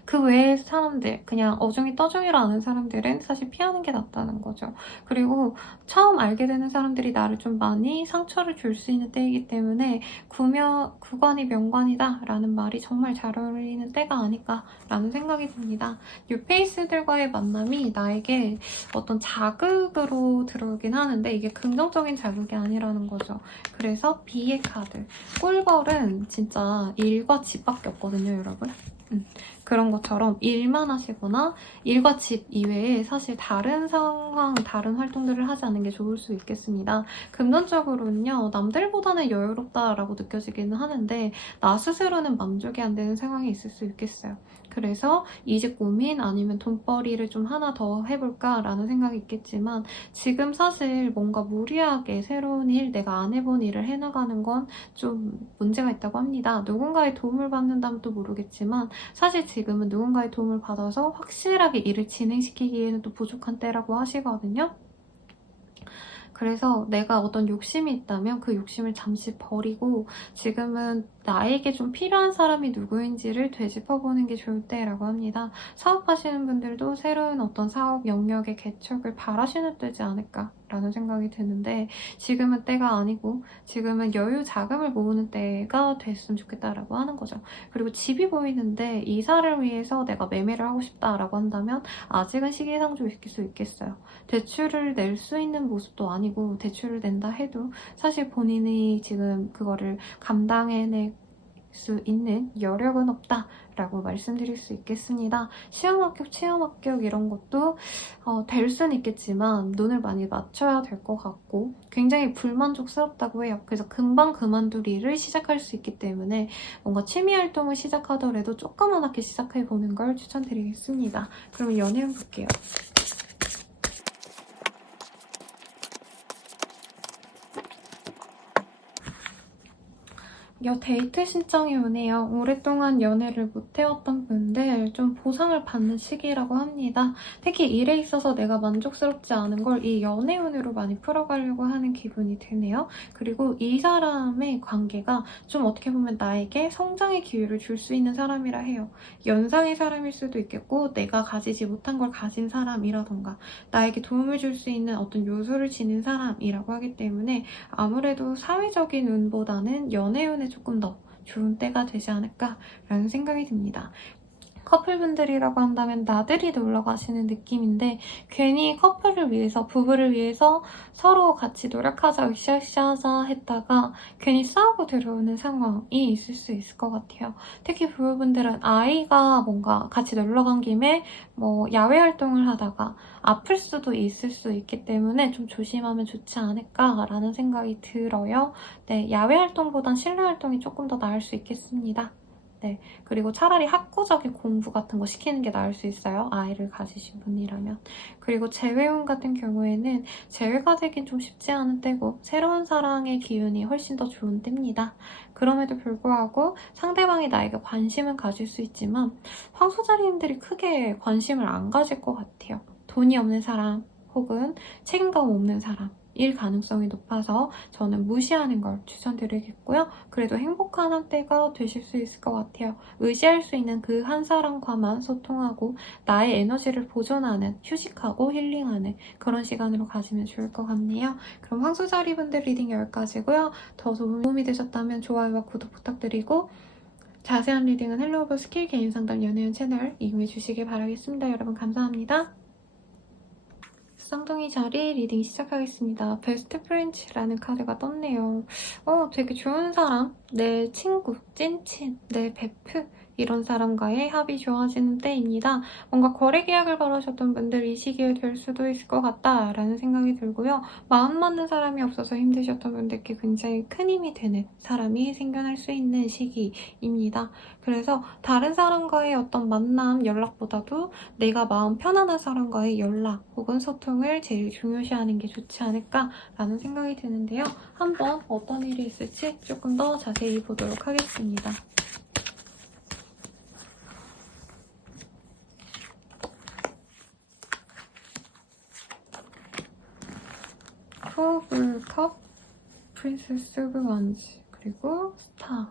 그 외의 사람들, 그냥 어중이 떠중이로 아는 사람들은 사실 피하는 게 낫다는 거죠. 그리고 처음 알게 되는 사람들이 나를 좀 많이 상처를 줄 수 있는 때이기 때문에 구관이 명관이다 라는 말이 정말 잘 어울리는 때가 아닐까라는 생각이 듭니다. 뉴페이스들과의 만남이 나에게 어떤 자극으로 들어오긴 하는데 이게 긍정적인 자극이 아니라는 거죠. 그래서 B의 카드. 꿀벌은 진짜 일과 집밖에 없거든요, 여러분. 그런 것처럼 일만 하시거나 일과 집 이외에 사실 다른 상황, 다른 활동들을 하지 않는 게 좋을 수 있겠습니다. 금전적으로는요, 남들보다는 여유롭다라고 느껴지기는 하는데 나 스스로는 만족이 안 되는 상황이 있을 수 있겠어요. 그래서 이직 고민 아니면 돈벌이를 좀 하나 더 해볼까라는 생각이 있겠지만 지금 사실 뭔가 무리하게 새로운 일, 내가 안 해본 일을 해나가는 건 좀 문제가 있다고 합니다. 누군가의 도움을 받는다면 또 모르겠지만 사실 지금은 누군가의 도움을 받아서 확실하게 일을 진행시키기에는 또 부족한 때라고 하시거든요. 그래서 내가 어떤 욕심이 있다면 그 욕심을 잠시 버리고 지금은 나에게 좀 필요한 사람이 누구인지를 되짚어보는 게 좋을 때라고 합니다. 사업하시는 분들도 새로운 어떤 사업 영역의 개척을 바라시는 때지 않을까라는 생각이 드는데 지금은 때가 아니고 지금은 여유 자금을 모으는 때가 됐으면 좋겠다라고 하는 거죠. 그리고 집이 보이는데 이사를 위해서 내가 매매를 하고 싶다라고 한다면 아직은 시기상조일 수 있겠어요. 대출을 낼 수 있는 모습도 아니고 대출을 낸다 해도 사실 본인이 지금 그거를 감당해낼 수 있는 여력은 없다라고 말씀드릴 수 있겠습니다. 시험 합격, 취업 합격 이런 것도 될 수는 있겠지만 눈을 많이 맞춰야 될 것 같고 굉장히 불만족스럽다고 해요. 그래서 금방 그만둘 일을 시작할 수 있기 때문에 뭔가 취미 활동을 시작하더라도 조그맣게 시작해보는 걸 추천드리겠습니다. 그럼 연애운 볼게요. 데이트 신청이 오네요. 오랫동안 연애를 못해왔던 분들 좀 보상을 받는 시기라고 합니다. 특히 일에 있어서 내가 만족스럽지 않은 걸 이 연애운으로 많이 풀어가려고 하는 기분이 드네요. 그리고 이 사람의 관계가 좀 어떻게 보면 나에게 성장의 기회를 줄 수 있는 사람이라 해요. 연상의 사람일 수도 있겠고 내가 가지지 못한 걸 가진 사람이라던가 나에게 도움을 줄 수 있는 어떤 요소를 지닌 사람이라고 하기 때문에 아무래도 사회적인 운보다는 연애운에 조금 더 좋은 때가 되지 않을까라는 생각이 듭니다. 커플분들이라고 한다면 나들이 놀러 가시는 느낌인데 괜히 커플을 위해서, 부부를 위해서 서로 같이 노력하자, 으쌰으쌰하자 했다가 괜히 싸우고 들어오는 상황이 있을 수 있을 것 같아요. 특히 부부분들은 아이가 뭔가 같이 놀러 간 김에 뭐 야외 활동을 하다가 아플 수도 있을 수 있기 때문에 좀 조심하면 좋지 않을까라는 생각이 들어요. 네, 야외 활동보단 실내 활동이 조금 더 나을 수 있겠습니다. 네, 그리고 차라리 학구적인 공부 같은 거 시키는 게 나을 수 있어요. 아이를 가지신 분이라면. 그리고 재회운 같은 경우에는 재회가 되긴 좀 쉽지 않은 때고 새로운 사랑의 기운이 훨씬 더 좋은 때입니다. 그럼에도 불구하고 상대방이 나에게 관심은 가질 수 있지만 황소자리님들이 크게 관심을 안 가질 것 같아요. 돈이 없는 사람 혹은 책임감 없는 사람 일 가능성이 높아서 저는 무시하는 걸 추천드리겠고요. 그래도 행복한 한때가 되실 수 있을 것 같아요. 의지할 수 있는 그 한 사람과만 소통하고 나의 에너지를 보존하는, 휴식하고 힐링하는 그런 시간으로 가지면 좋을 것 같네요. 그럼 황소자리분들 리딩 여기까지고요. 더 도움이 되셨다면 좋아요와 구독 부탁드리고 자세한 리딩은 헬로우버 스킬 개인 상담 연애운 채널 이용해 주시길 바라겠습니다. 여러분 감사합니다. 쌍둥이 자리 리딩 시작하겠습니다. 베스트 프렌치라는 카드가 떴네요. 되게 좋은 사람, 내 친구, 찐친, 내 베프 이런 사람과의 합이 좋아지는 때입니다. 뭔가 거래 계약을 걸으셨던 분들 이 시기에 될 수도 있을 것 같다라는 생각이 들고요. 마음 맞는 사람이 없어서 힘드셨던 분들께 굉장히 큰 힘이 되는 사람이 생겨날 수 있는 시기입니다. 그래서 다른 사람과의 어떤 만남, 연락보다도 내가 마음 편안한 사람과의 연락 혹은 소통을 제일 중요시하는 게 좋지 않을까라는 생각이 드는데요. 한번 어떤 일이 있을지 조금 더 자세히 보도록 하겠습니다. 크로블 컵, 프린세스 오브 원즈, 그리고 스타,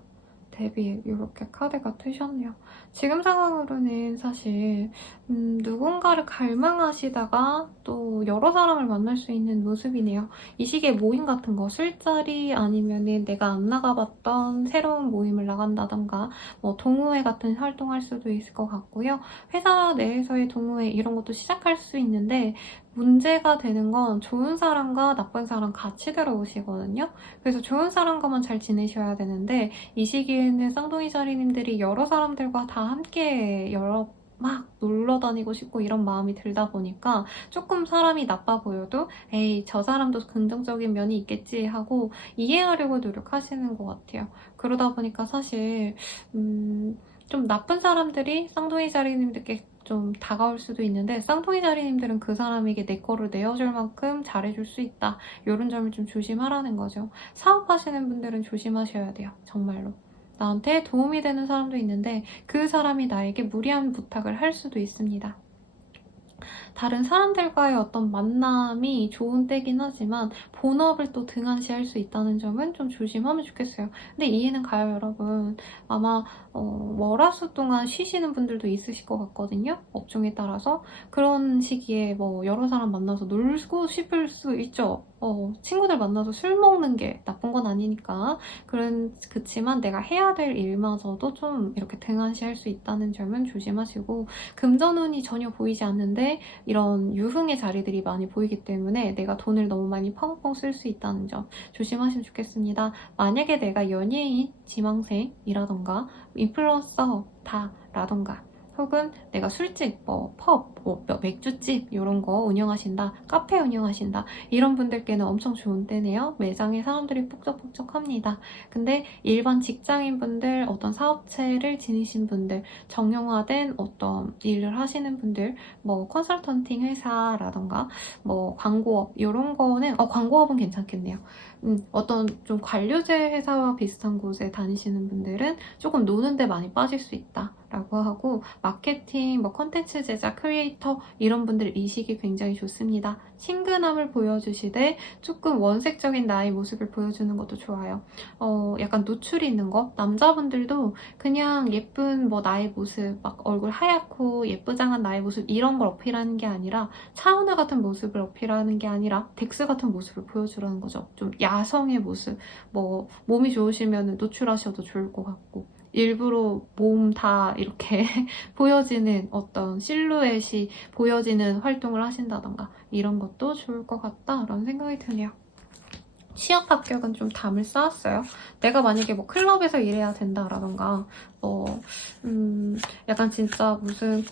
데빌 이렇게 카드가 뜨셨네요. 지금 상황으로는 사실 누군가를 갈망하시다가 또 여러 사람을 만날 수 있는 모습이네요. 이 시기에 모임 같은 거, 술자리 아니면은 내가 안 나가봤던 새로운 모임을 나간다던가 뭐 동호회 같은 활동할 수도 있을 것 같고요. 회사 내에서의 동호회 이런 것도 시작할 수 있는데 문제가 되는 건 좋은 사람과 나쁜 사람 같이 들어오시거든요. 그래서 좋은 사람과만 잘 지내셔야 되는데 이 시기에는 쌍둥이 자리님들이 여러 사람들과 다 함께 막 놀러 다니고 싶고 이런 마음이 들다 보니까 조금 사람이 나빠 보여도 에이 저 사람도 긍정적인 면이 있겠지 하고 이해하려고 노력하시는 것 같아요. 그러다 보니까 사실 좀 나쁜 사람들이 쌍둥이 자리님들께 좀 다가올 수도 있는데 쌍둥이 자리님들은 그 사람에게 내 거를 내어줄 만큼 잘해줄 수 있다. 이런 점을 좀 조심하라는 거죠. 사업하시는 분들은 조심하셔야 돼요. 정말로. 나한테 도움이 되는 사람도 있는데 그 사람이 나에게 무리한 부탁을 할 수도 있습니다. 다른 사람들과의 어떤 만남이 좋은 때긴 하지만 본업을 또 등한시할 수 있다는 점은 좀 조심하면 좋겠어요. 근데 이해는 가요, 여러분. 아마 월화수 동안 쉬시는 분들도 있으실 것 같거든요. 업종에 따라서. 그런 시기에 뭐 여러 사람 만나서 놀고 싶을 수 있죠. 친구들 만나서 술 먹는 게 나쁜 건 아니니까. 그치만 내가 해야 될 일마저도 좀 이렇게 등한시할 수 있다는 점은 조심하시고 금전운이 전혀 보이지 않는데 이런 유흥의 자리들이 많이 보이기 때문에 내가 돈을 너무 많이 펑펑 쓸 수 있다는 점 조심하시면 좋겠습니다. 만약에 내가 연예인, 지망생이라던가 인플루언서다라던가 혹은 내가 술집, 펍, 맥주집 이런 거 운영하신다, 카페 운영하신다 이런 분들께는 엄청 좋은 때네요. 매장에 사람들이 북적북적합니다. 근데 일반 직장인분들, 어떤 사업체를 지니신 분들, 정형화된 어떤 일을 하시는 분들, 뭐 컨설턴팅 회사라던가 뭐 광고업 이런 거는 광고업은 괜찮겠네요. 어떤 좀 관료제 회사와 비슷한 곳에 다니시는 분들은 조금 노는데 많이 빠질 수 있다라고 하고 마케팅, 뭐 컨텐츠 제작, 크리에이터 이런 분들 이 시기 굉장히 좋습니다. 친근함을 보여주시되 조금 원색적인 나의 모습을 보여주는 것도 좋아요. 약간 노출이 있는 거 남자분들도 그냥 예쁜 뭐 나의 모습 막 얼굴 하얗고 예쁘장한 나의 모습 이런 걸 어필하는 게 아니라 차은우 같은 모습을 어필하는 게 아니라 덱스 같은 모습을 보여주라는 거죠. 좀 야성의 모습, 뭐 몸이 좋으시면 노출하셔도 좋을 것 같고 일부러 몸 다 이렇게 보여지는 어떤 실루엣이 보여지는 활동을 하신다던가 이런 것도 좋을 것 같다라는 생각이 드네요. 취업 합격은 좀 담을 쌓았어요. 내가 만약에 뭐 클럽에서 일해야 된다라던가 약간 진짜 무슨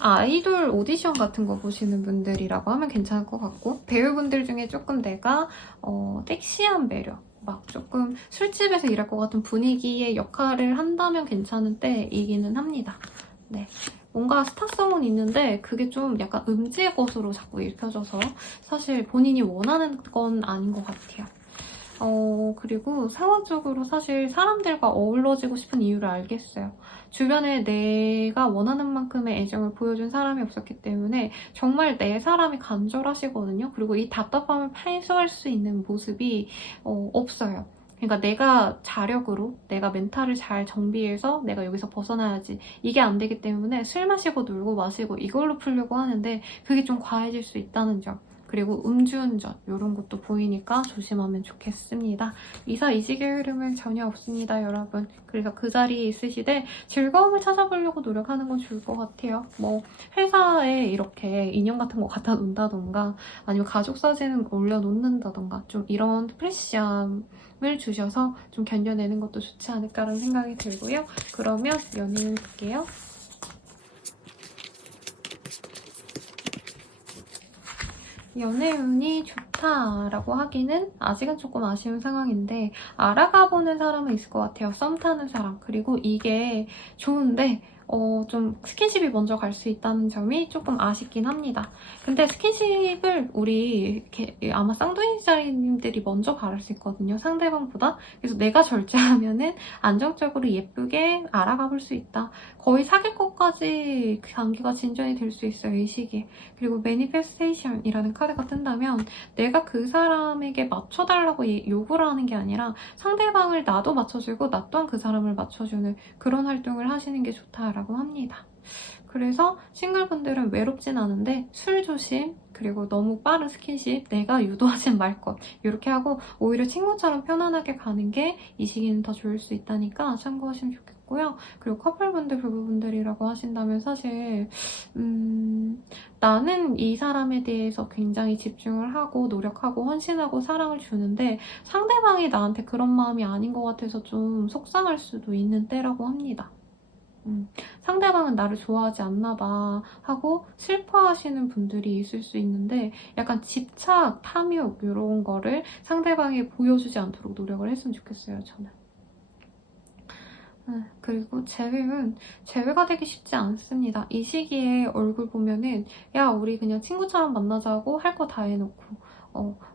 아이돌 오디션 같은 거 보시는 분들이라고 하면 괜찮을 것 같고, 배우분들 중에 조금 내가 섹시한 매력, 막 조금 술집에서 일할 것 같은 분위기의 역할을 한다면 괜찮은 때이기는 합니다. 네. 뭔가 스타성은 있는데 그게 좀 약간 음지의 것으로 자꾸 읽혀져서 사실 본인이 원하는 건 아닌 것 같아요. 그리고 상황적으로 사실 사람들과 어우러지고 싶은 이유를 알겠어요. 주변에 내가 원하는 만큼의 애정을 보여준 사람이 없었기 때문에 정말 내 사람이 간절하시거든요. 그리고 이 답답함을 해소할 수 있는 모습이 없어요. 그러니까 내가 자력으로, 내가 멘탈을 잘 정비해서 내가 여기서 벗어나야지. 이게 안 되기 때문에 술 마시고 놀고 마시고 이걸로 풀려고 하는데 그게 좀 과해질 수 있다는 점. 그리고 음주운전 이런 것도 보이니까 조심하면 좋겠습니다. 이사이직의 흐름은 전혀 없습니다, 여러분. 그래서 그 자리에 있으시되 즐거움을 찾아보려고 노력하는 건 좋을 것 같아요. 뭐 회사에 이렇게 인형 같은 거 갖다 놓는다던가 아니면 가족 사진을 올려놓는다던가 좀 이런 프레시함을 주셔서 좀 견뎌내는 것도 좋지 않을까라는 생각이 들고요. 그러면 연예인 볼게요. 연애운이 좋다라고 하기는 아직은 조금 아쉬운 상황인데 알아가보는 사람은 있을 것 같아요. 썸 타는 사람. 그리고 이게 좋은데 좀 스킨십이 먼저 갈 수 있다는 점이 조금 아쉽긴 합니다. 근데 스킨십을 우리 이렇게 아마 쌍둥이자님들이 먼저 바를 수 있거든요. 상대방보다. 그래서 내가 절제하면은 안정적으로 예쁘게 알아가볼 수 있다. 거의 사귈 것까지 관계가 진전이 될 수 있어요. 이 시기에. 그리고 매니페스테이션이라는 카드가 뜬다면 내가 그 사람에게 맞춰달라고 요구를 하는 게 아니라 상대방을 나도 맞춰주고 나 또한 그 사람을 맞춰주는 그런 활동을 하시는 게 좋다라고 합니다. 그래서 싱글분들은 외롭진 않은데 술 조심, 그리고 너무 빠른 스킨십, 내가 유도하진 말 것 이렇게 하고 오히려 친구처럼 편안하게 가는 게 이 시기는 더 좋을 수 있다니까 참고하시면 좋겠고요. 그리고 커플분들, 부부분들이라고 하신다면 사실 나는 이 사람에 대해서 굉장히 집중을 하고 노력하고 헌신하고 사랑을 주는데 상대방이 나한테 그런 마음이 아닌 것 같아서 좀 속상할 수도 있는 때라고 합니다. 상대방은 나를 좋아하지 않나 봐 하고 슬퍼하시는 분들이 있을 수 있는데 약간 집착, 탐욕 이런 거를 상대방이 보여주지 않도록 노력을 했으면 좋겠어요, 저는. 그리고 재회가 되기 쉽지 않습니다. 이 시기에 얼굴 보면은 야 우리 그냥 친구처럼 만나자고 할 거 다 해놓고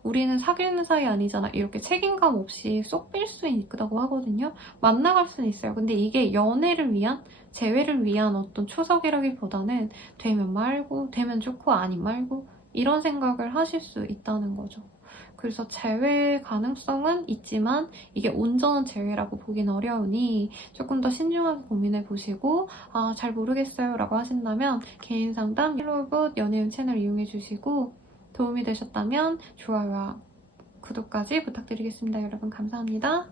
우리는 사귀는 사이 아니잖아 이렇게 책임감 없이 쏙 뺄 수 있다고 하거든요. 만나갈 수는 있어요. 근데 이게 연애를 위한 재회를 위한 어떤 초석이라기보다는 되면 말고 되면 좋고 아님 말고 이런 생각을 하실 수 있다는 거죠. 그래서 재회 가능성은 있지만 이게 온전한 재회라고 보긴 어려우니 조금 더 신중하게 고민해보시고 잘 모르겠어요 라고 하신다면 개인 상담 힐로굿 연예인 채널 이용해주시고 도움이 되셨다면 좋아요와 구독까지 부탁드리겠습니다. 여러분 감사합니다.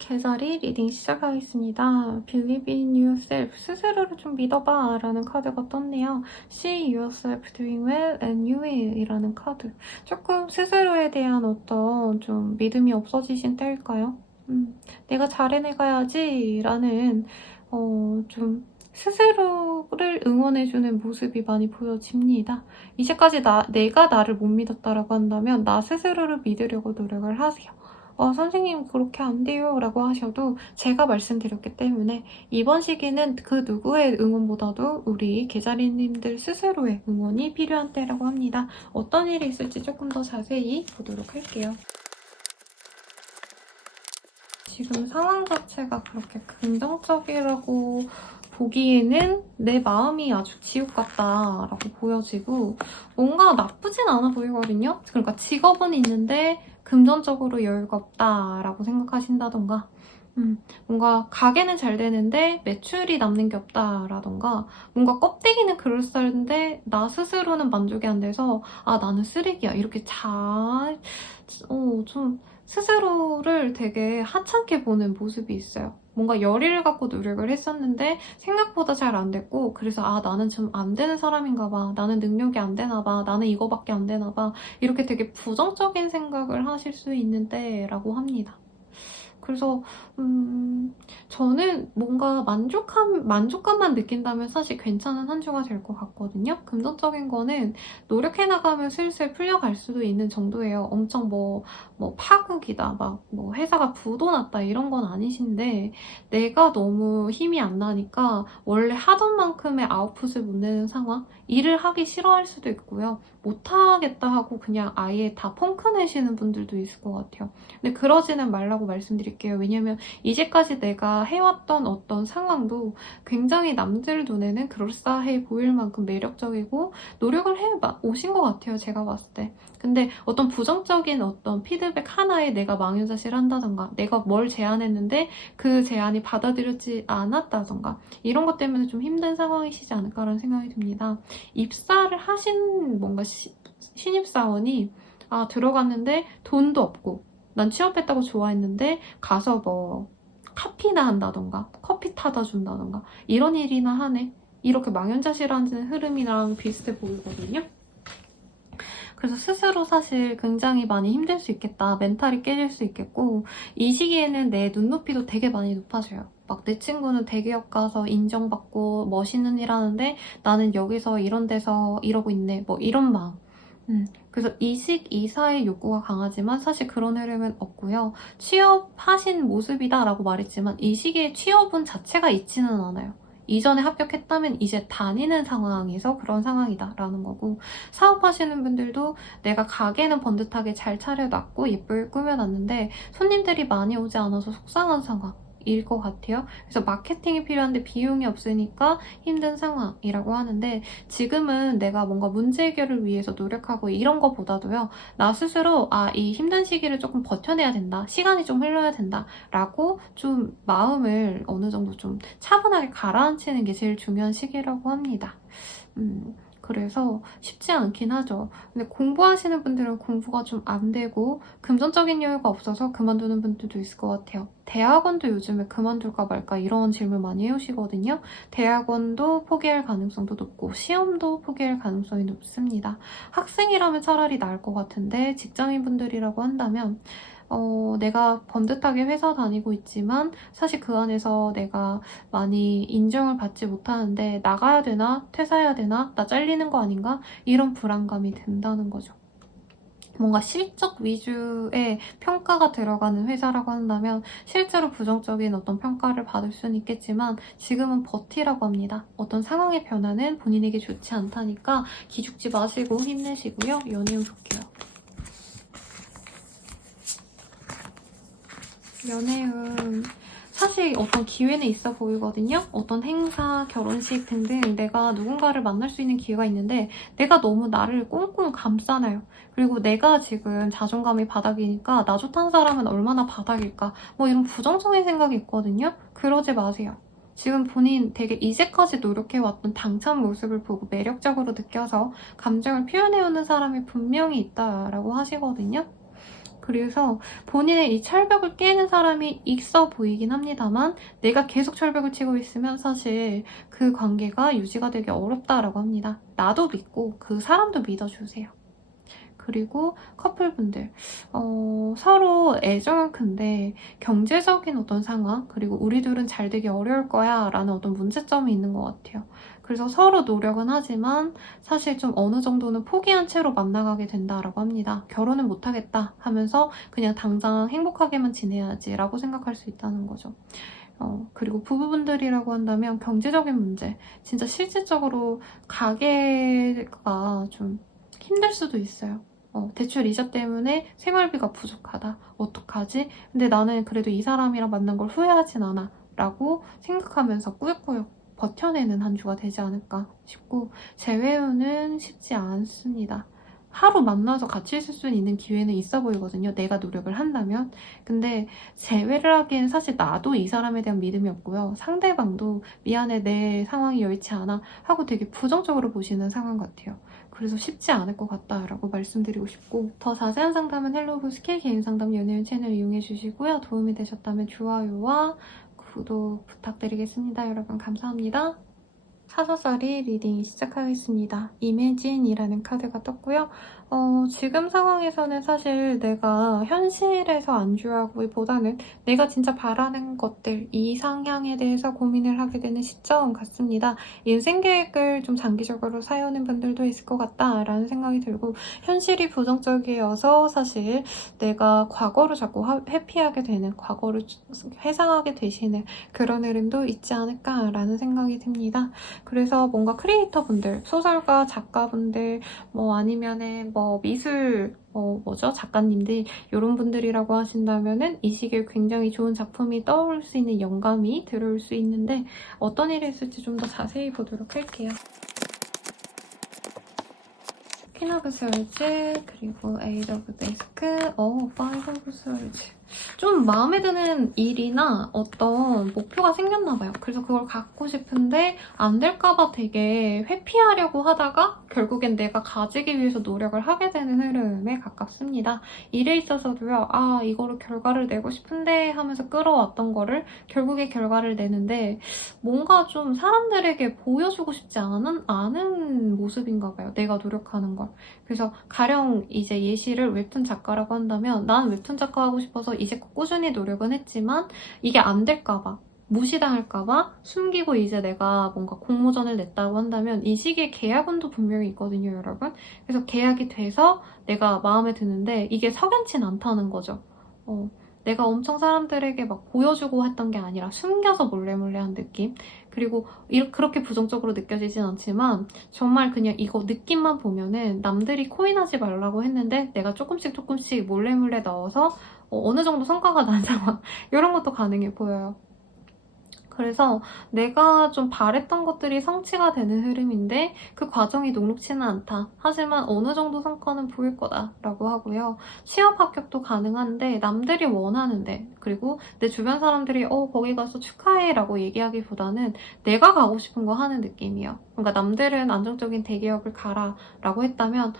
계절이 리딩 시작하겠습니다. Believe in yourself. 스스로를 좀 믿어봐 라는 카드가 떴네요. See yourself doing well and you will 이라는 카드. 조금 스스로에 대한 어떤 좀 믿음이 없어지신 때일까요? 내가 잘 해내가야지 라는 좀 스스로를 응원해주는 모습이 많이 보여집니다. 이제까지 내가 나를 못 믿었다라고 한다면 나 스스로를 믿으려고 노력을 하세요. 선생님 그렇게 안 돼요 라고 하셔도 제가 말씀드렸기 때문에 이번 시기는 그 누구의 응원보다도 우리 계자리님들 스스로의 응원이 필요한 때라고 합니다. 어떤 일이 있을지 조금 더 자세히 보도록 할게요. 지금 상황 자체가 그렇게 긍정적이라고 보기에는 내 마음이 아주 지옥 같다라고 보여지고 뭔가 나쁘진 않아 보이거든요. 그러니까 직업은 있는데 금전적으로 여유가 없다라고 생각하신다던가 뭔가 가게는 잘 되는데 매출이 남는 게 없다라던가 뭔가 껍데기는 그럴싸한데 나 스스로는 만족이 안 돼서 나는 쓰레기야 이렇게 좀 스스로를 되게 하찮게 보는 모습이 있어요. 뭔가 열의를 갖고 노력을 했었는데 생각보다 잘 안 됐고, 그래서 아, 나는 좀 안 되는 사람인가 봐, 나는 능력이 안 되나 봐, 나는 이거밖에 안 되나 봐, 이렇게 되게 부정적인 생각을 하실 수 있는데 라고 합니다. 그래서 저는 뭔가 만족감만 느낀다면 사실 괜찮은 한 주가 될 것 같거든요. 금전적인 거는 노력해나가면 슬슬 풀려갈 수도 있는 정도예요. 엄청 뭐 파국이다, 막 뭐 회사가 부도 났다 이런 건 아니신데, 내가 너무 힘이 안 나니까 원래 하던 만큼의 아웃풋을 못 내는 상황? 일을 하기 싫어할 수도 있고요. 못하겠다 하고 그냥 아예 다 펑크 내시는 분들도 있을 것 같아요. 근데 그러지는 말라고 말씀드릴게요. 왜냐면 이제까지 내가 해왔던 어떤 상황도 굉장히 남들 눈에는 그럴싸해 보일 만큼 매력적이고 노력을 해 오신 것 같아요. 제가 봤을 때. 근데 어떤 부정적인 어떤 피드백 하나에 내가 망연자실 한다던가, 내가 뭘 제안했는데 그 제안이 받아들여지지 않았다던가, 이런 것 때문에 좀 힘든 상황이시지 않을까라는 생각이 듭니다. 입사를 하신 뭔가 신입사원이 들어갔는데 돈도 없고, 난 취업했다고 좋아했는데 가서 뭐 카피나 한다던가 커피 타다 준다던가 이런 일이나 하네, 이렇게 망연자실하는 흐름이랑 비슷해 보이거든요. 그래서 스스로 사실 굉장히 많이 힘들 수 있겠다, 멘탈이 깨질 수 있겠고, 이 시기에는 내 눈높이도 되게 많이 높아져요. 막 내 친구는 대기업 가서 인정받고 멋있는 일 하는데 나는 여기서 이런 데서 이러고 있네, 뭐 이런 마음. 그래서 이직, 이사의 욕구가 강하지만 사실 그런 흐름은 없고요. 취업하신 모습이다라고 말했지만 이 시기에 취업운 자체가 있지는 않아요. 이전에 합격했다면 이제 다니는 상황에서 그런 상황이다라는 거고, 사업하시는 분들도 내가 가게는 번듯하게 잘 차려놨고 예쁘게 꾸며놨는데 손님들이 많이 오지 않아서 속상한 상황 일 것 같아요. 그래서 마케팅이 필요한데 비용이 없으니까 힘든 상황이라고 하는데, 지금은 내가 뭔가 문제 해결을 위해서 노력하고 이런 거보다도요, 나 스스로 이 힘든 시기를 조금 버텨내야 된다, 시간이 좀 흘러야 된다 라고 좀 마음을 어느 정도 좀 차분하게 가라앉히는 게 제일 중요한 시기라고 합니다. 그래서 쉽지 않긴 하죠. 근데 공부하시는 분들은 공부가 좀 안 되고 금전적인 여유가 없어서 그만두는 분들도 있을 것 같아요. 대학원도 요즘에 그만둘까 말까 이런 질문 많이 해오시거든요. 대학원도 포기할 가능성도 높고 시험도 포기할 가능성이 높습니다. 학생이라면 차라리 나을 것 같은데 직장인분들이라고 한다면 내가 번듯하게 회사 다니고 있지만 사실 그 안에서 내가 많이 인정을 받지 못하는데 나가야 되나? 퇴사해야 되나? 나 잘리는 거 아닌가? 이런 불안감이 든다는 거죠. 뭔가 실적 위주의 평가가 들어가는 회사라고 한다면 실제로 부정적인 어떤 평가를 받을 수는 있겠지만 지금은 버티라고 합니다. 어떤 상황의 변화는 본인에게 좋지 않다니까 기죽지 마시고 힘내시고요. 연애운 볼게요. 연애운 사실 어떤 기회는 있어 보이거든요. 어떤 행사, 결혼식 등등 내가 누군가를 만날 수 있는 기회가 있는데 내가 너무 나를 꽁꽁 감싸나요. 그리고 내가 지금 자존감이 바닥이니까 나 좋다는 사람은 얼마나 바닥일까, 뭐 이런 부정적인 생각이 있거든요. 그러지 마세요. 지금 본인 되게 이제까지 노력해왔던 당찬 모습을 보고 매력적으로 느껴서 감정을 표현해오는 사람이 분명히 있다라고 하시거든요. 그래서 본인의 이 철벽을 깨는 사람이 있어 보이긴 합니다만 내가 계속 철벽을 치고 있으면 사실 그 관계가 유지가 되기 어렵다라고 합니다. 나도 믿고 그 사람도 믿어주세요. 그리고 커플분들, 서로 애정은 큰데 경제적인 어떤 상황, 그리고 우리 둘은 잘 되기 어려울 거야 라는 어떤 문제점이 있는 것 같아요. 그래서 서로 노력은 하지만 사실 좀 어느 정도는 포기한 채로 만나가게 된다라고 합니다. 결혼은 못하겠다 하면서 그냥 당장 행복하게만 지내야지 라고 생각할 수 있다는 거죠. 그리고 부부분들이라고 한다면 경제적인 문제, 진짜 실질적으로 가게가 좀 힘들 수도 있어요. 대출 이자 때문에 생활비가 부족하다. 어떡하지? 근데 나는 그래도 이 사람이랑 만난 걸 후회하진 않아. 라고 생각하면서 꾸역꾸역 버텨내는 한 주가 되지 않을까 싶고, 재회운은 쉽지 않습니다. 하루 만나서 같이 있을 수 있는 기회는 있어 보이거든요. 내가 노력을 한다면. 근데 재회를 하기엔 사실 나도 이 사람에 대한 믿음이 없고요. 상대방도 미안해, 내 상황이 여의치 않아 하고 되게 부정적으로 보시는 상황 같아요. 그래서 쉽지 않을 것 같다라고 말씀드리고 싶고, 더 자세한 상담은 헬로브 스킬 개인 상담 연예인 채널 이용해 주시고요. 도움이 되셨다면 좋아요와 구독 부탁드리겠습니다. 여러분 감사합니다. 사서자리 리딩 시작하겠습니다. 이매진이라는 카드가 떴고요. 지금 상황에서는 사실 내가 현실에서 안주하기보다는 내가 진짜 바라는 것들, 이상향에 대해서 고민을 하게 되는 시점 같습니다. 인생 계획을 좀 장기적으로 세우는 분들도 있을 것 같다라는 생각이 들고, 현실이 부정적이어서 사실 내가 과거를 자꾸 회피하게 되는, 과거를 회상하게 되시는 그런 흐름도 있지 않을까라는 생각이 듭니다. 그래서 뭔가 크리에이터 분들, 소설가, 작가분들, 뭐 아니면은 뭐 미술, 작가님들, 이런 분들이라고 하신다면은 이 시기에 굉장히 좋은 작품이 떠오를 수 있는 영감이 들어올 수 있는데, 어떤 일이 있을지 좀 더 자세히 보도록 할게요. 퀸 오브 스월즈, 그리고 에이드 오브 데스크, 파이브 오브 스월즈. 좀 마음에 드는 일이나 어떤 목표가 생겼나봐요. 그래서 그걸 갖고 싶은데 안 될까봐 되게 회피하려고 하다가 결국엔 내가 가지기 위해서 노력을 하게 되는 흐름에 가깝습니다. 일에 있어서도요, 이거를 결과를 내고 싶은데 하면서 끌어왔던 거를 결국에 결과를 내는데 뭔가 좀 사람들에게 보여주고 싶지 않은 모습인가봐요. 내가 노력하는 걸. 그래서 가령 이제 예시를 웹툰 작가라고 한다면, 난 웹툰 작가 하고 싶어서 이제껏 꾸준히 노력은 했지만 이게 안 될까봐, 무시당할까봐 숨기고 이제 내가 뭔가 공모전을 냈다고 한다면 이 시기에 계약운도 분명히 있거든요, 여러분. 그래서 계약이 돼서 내가 마음에 드는데 이게 석연치 않다는 거죠. 내가 엄청 사람들에게 막 보여주고 했던 게 아니라 숨겨서 몰래 한 느낌. 그리고 그렇게 부정적으로 느껴지진 않지만 정말 그냥 이거 느낌만 보면은 남들이 코인하지 말라고 했는데 내가 조금씩 몰래 넣어서 어느 정도 성과가 난 상황, 이런 것도 가능해 보여요. 그래서 내가 좀 바랬던 것들이 성취가 되는 흐름인데 그 과정이 녹록치는 않다. 하지만 어느 정도 성과는 보일 거다라고 하고요. 취업 합격도 가능한데 남들이 원하는데, 그리고 내 주변 사람들이 거기 가서 축하해라고 얘기하기보다는 내가 가고 싶은 거 하는 느낌이에요. 그러니까 남들은 안정적인 대기업을 가라라고 했다면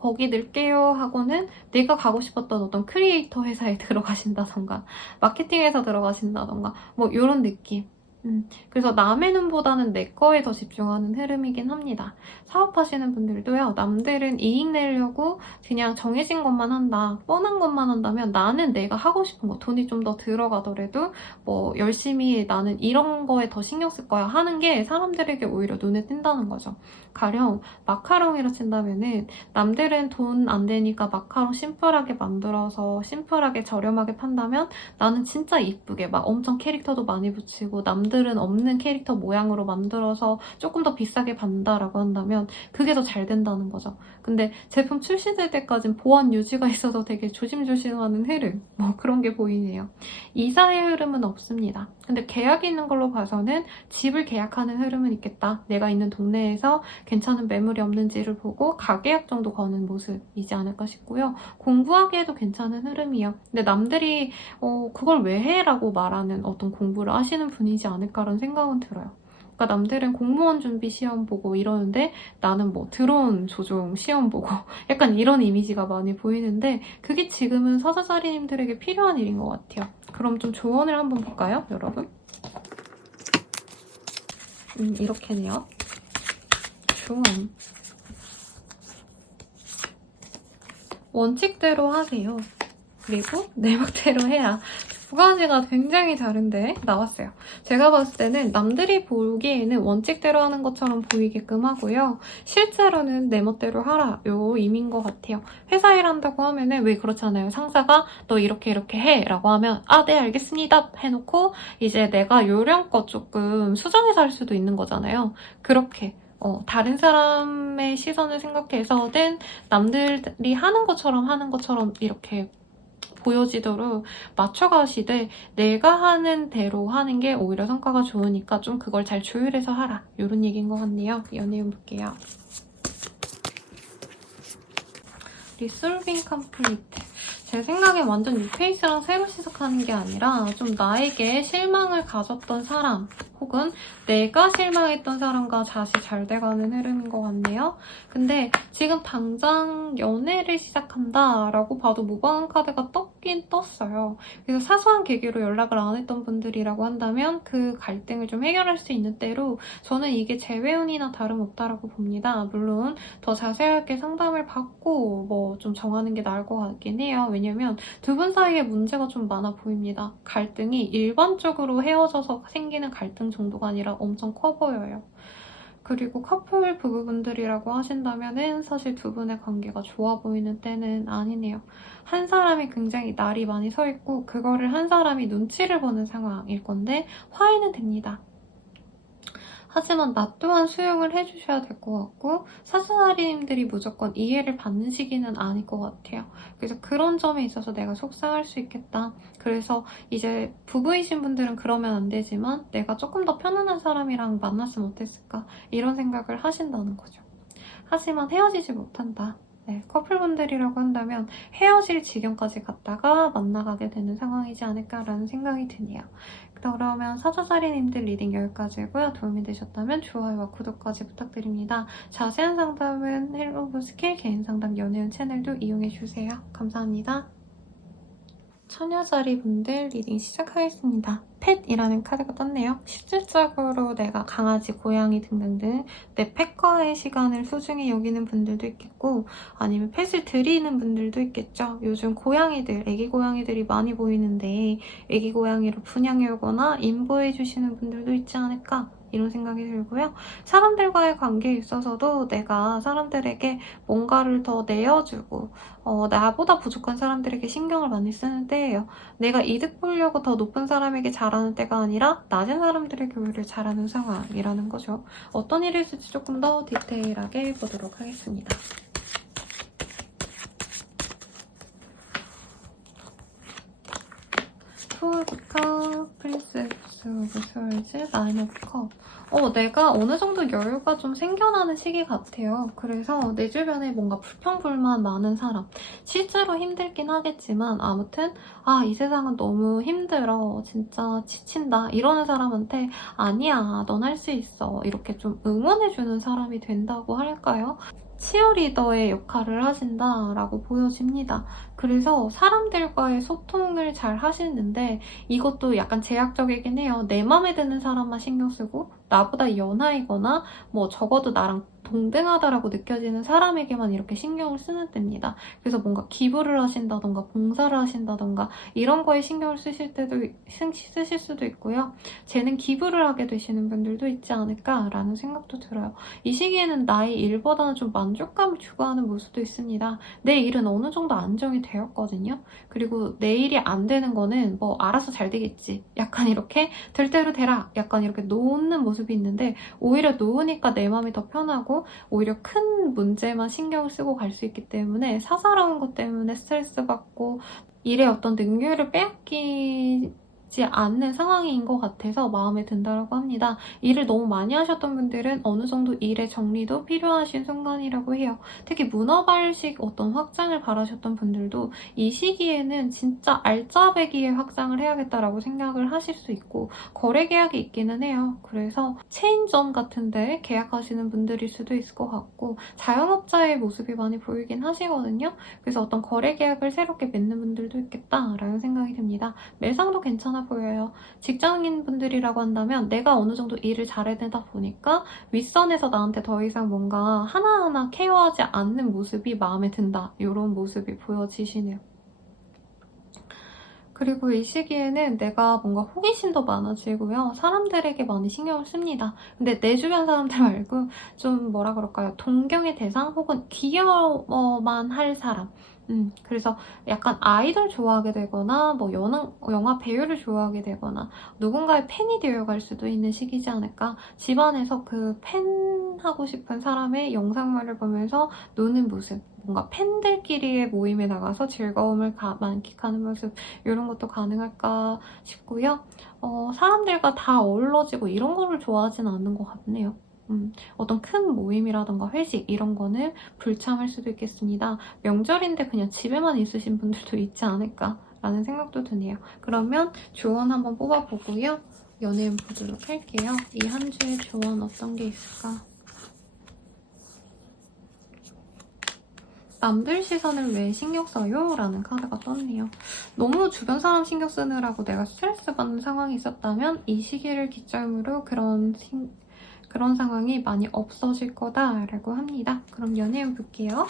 거기 넣을게요 하고는 내가 가고 싶었던 어떤 크리에이터 회사에 들어가신다던가 마케팅에서 들어가신다던가 뭐 이런 느낌. 그래서 남의 눈보다는 내 거에 더 집중하는 흐름이긴 합니다. 사업하시는 분들도요, 남들은 이익 내려고 그냥 정해진 것만 한다, 뻔한 것만 한다면 나는 내가 하고 싶은 거, 돈이 좀 더 들어가더라도 뭐 열심히 나는 이런 거에 더 신경 쓸 거야 하는 게 사람들에게 오히려 눈에 띈다는 거죠. 가령 마카롱이라 친다면은 남들은 돈 안 되니까 마카롱 심플하게 만들어서 심플하게 저렴하게 판다면 나는 진짜 이쁘게 막 엄청 캐릭터도 많이 붙이고 남들은 없는 캐릭터 모양으로 만들어서 조금 더 비싸게 판다라고 한다면 그게 더 잘 된다는 거죠. 근데 제품 출시될 때까진 보안 유지가 있어서 되게 조심조심하는 흐름, 뭐 그런 게 보이네요. 이사의 흐름은 없습니다. 근데 계약이 있는 걸로 봐서는 집을 계약하는 흐름은 있겠다. 내가 있는 동네에서 괜찮은 매물이 없는지를 보고 가계약 정도 거는 모습이지 않을까 싶고요. 공부하기에도 괜찮은 흐름이에요. 근데 남들이 그걸 왜 해? 라고 말하는 어떤 공부를 하시는 분이지 않을까라는 생각은 들어요. 그러니까 남들은 공무원 준비 시험 보고 이러는데 나는 뭐 드론 조종 시험 보고 약간 이런 이미지가 많이 보이는데 그게 지금은 사자자리님들에게 필요한 일인 것 같아요. 그럼 좀 조언을 한번 볼까요, 여러분? 이렇게네요. 조언. 원칙대로 하세요. 그리고 내 맘대로 해야. 두 가지가 굉장히 다른데 나왔어요. 제가 봤을 때는 남들이 보기에는 원칙대로 하는 것처럼 보이게끔 하고요. 실제로는 내 멋대로 하라, 요 의미인 것 같아요. 회사 일한다고 하면은 왜 그렇잖아요. 상사가 너 이렇게 해 라고 하면 네 알겠습니다 해놓고 이제 내가 요령껏 조금 수정해서 할 수도 있는 거잖아요. 그렇게 다른 사람의 시선을 생각해서든 남들이 하는 것처럼 이렇게 보여지도록 맞춰가시되 내가 하는 대로 하는 게 오히려 성과가 좋으니까 좀 그걸 잘 조율해서 하라, 이런 얘기인 것 같네요. 연애운 볼게요. 리솔빙 컴플리트. 제 생각에 완전 뉴페이스랑 새로 시작하는 게 아니라 좀 나에게 실망을 가졌던 사람, 혹은 내가 실망했던 사람과 다시 잘 돼가는 흐름인 것 같네요. 근데 지금 당장 연애를 시작한다라고 봐도 무방한 카드가 떴긴 떴어요. 그래서 사소한 계기로 연락을 안 했던 분들이라고 한다면 그 갈등을 좀 해결할 수 있는 때로 저는 이게 재회운이나 다름없다라고 봅니다. 물론 더 자세하게 상담을 받고 뭐 좀 정하는 게 나을 것 같긴 해요. 왜냐면 두 분 사이에 문제가 좀 많아 보입니다. 갈등이 일반적으로 헤어져서 생기는 갈등 정도가 아니라 엄청 커 보여요. 그리고 커플 부부분들이라고 하신다면은 사실 두 분의 관계가 좋아 보이는 때는 아니네요. 한 사람이 굉장히 날이 많이 서 있고 그거를 한 사람이 눈치를 보는 상황일 건데 화해는 됩니다. 하지만 나 또한 수용을 해주셔야 될 것 같고 사수나리님들이 무조건 이해를 받는 시기는 아닐 것 같아요. 그래서 그런 점에 있어서 내가 속상할 수 있겠다. 그래서 이제 부부이신 분들은 그러면 안 되지만 내가 조금 더 편안한 사람이랑 만났으면 어땠을까 이런 생각을 하신다는 거죠. 하지만 헤어지지 못한다. 네, 커플분들이라고 한다면 헤어질 지경까지 갔다가 만나가게 되는 상황이지 않을까라는 생각이 드네요. 그러면 사자자리님들 리딩 여기까지고요. 도움이 되셨다면 좋아요와 구독까지 부탁드립니다. 자세한 상담은 헬로브 스킬 개인 상담 연애운 채널도 이용해주세요. 감사합니다. 처녀자리 분들 리딩 시작하겠습니다. 펫이라는 카드가 떴네요. 실질적으로 내가 강아지, 고양이 등등등 내 펫과의 시간을 소중히 여기는 분들도 있겠고 아니면 펫을 드리는 분들도 있겠죠. 요즘 고양이들, 애기 고양이들이 많이 보이는데 애기 고양이를 분양해오거나 인보해주시는 분들도 있지 않을까 이런 생각이 들고요. 사람들과의 관계에 있어서도 내가 사람들에게 뭔가를 더 내어주고 나보다 부족한 사람들에게 신경을 많이 쓰는 때예요. 내가 이득 보려고 더 높은 사람에게 잘하는 때가 아니라 낮은 사람들에게 오히려 잘하는 상황이라는 거죠. 어떤 일이 있을지 조금 더 디테일하게 보도록 하겠습니다. 투 오브 컵, 프린세스 오브 스월즈, 나인 오브 컵. 내가 어느 정도 여유가 좀 생겨나는 시기 같아요. 그래서 내 주변에 뭔가 불평불만 많은 사람, 실제로 힘들긴 하겠지만 아무튼 이 세상은 너무 힘들어, 진짜 지친다 이러는 사람한테 아니야, 넌 할 수 있어 이렇게 좀 응원해주는 사람이 된다고 할까요? 치어리더의 역할을 하신다라고 보여집니다. 그래서 사람들과의 소통을 잘 하시는데 이것도 약간 제약적이긴 해요. 내 맘에 드는 사람만 신경 쓰고 나보다 연하이거나 뭐 적어도 나랑 동등하다라고 느껴지는 사람에게만 이렇게 신경을 쓰는 때입니다. 그래서 뭔가 기부를 하신다던가 봉사를 하신다던가 이런 거에 신경을 쓰실 수도 있고요. 쟤는 기부를 하게 되시는 분들도 있지 않을까라는 생각도 들어요. 이 시기에는 나의 일보다는 좀 만족감을 추구하는 모습도 있습니다. 내 일은 어느 정도 안정이 되었거든요. 그리고 내 일이 안 되는 거는 뭐 알아서 잘 되겠지. 약간 이렇게 될 대로 되라. 약간 이렇게 놓는 모습이 있는데 오히려 놓으니까 내 마음이 더 편하고 오히려 큰 문제만 신경을 쓰고 갈 수 있기 때문에 사사로운 것 때문에 스트레스 받고 일의 어떤 능률을 빼앗기지 않는 상황인 것 같아서 마음에 든다고 합니다. 일을 너무 많이 하셨던 분들은 어느 정도 일의 정리도 필요하신 순간이라고 해요. 특히 문어발식 어떤 확장을 바라셨던 분들도 이 시기에는 진짜 알짜배기의 확장을 해야겠다라고 생각을 하실 수 있고 거래 계약이 있기는 해요. 그래서 체인점 같은데 계약하시는 분들일 수도 있을 것 같고 자영업자의 모습이 많이 보이긴 하시거든요. 그래서 어떤 거래 계약을 새롭게 맺는 분들도 있겠다라는 생각이 듭니다. 매상도 괜찮아 보여요. 직장인 분들이라고 한다면 내가 어느 정도 일을 잘해야 되다 보니까 윗선에서 나한테 더 이상 뭔가 하나하나 케어하지 않는 모습이 마음에 든다. 이런 모습이 보여지시네요. 그리고 이 시기에는 내가 뭔가 호기심도 많아지고요. 사람들에게 많이 신경을 씁니다. 근데 내 주변 사람들 말고 좀 뭐라 그럴까요? 동경의 대상 혹은 귀여워만 할 사람. 그래서 약간 아이돌 좋아하게 되거나 뭐 영화 배우를 좋아하게 되거나 누군가의 팬이 되어갈 수도 있는 시기지 않을까. 집안에서 그 팬하고 싶은 사람의 영상물을 보면서 노는 모습, 뭔가 팬들끼리의 모임에 나가서 즐거움을 만끽하는 모습 이런 것도 가능할까 싶고요. 사람들과 다 어우러지고 이런 거를 좋아하진 않는 것 같네요. 어떤 큰 모임이라던가 회식 이런 거는 불참할 수도 있겠습니다. 명절인데 그냥 집에만 있으신 분들도 있지 않을까라는 생각도 드네요. 그러면 조언 한번 뽑아보고요. 연애운 보도록 할게요. 이 한 주의 조언 어떤 게 있을까? 남들 시선을 왜 신경 써요? 라는 카드가 떴네요. 너무 주변 사람 신경 쓰느라고 내가 스트레스 받는 상황이 있었다면 이 시기를 기점으로 그런 상황이 많이 없어질 거다라고 합니다. 그럼 연애운 볼게요.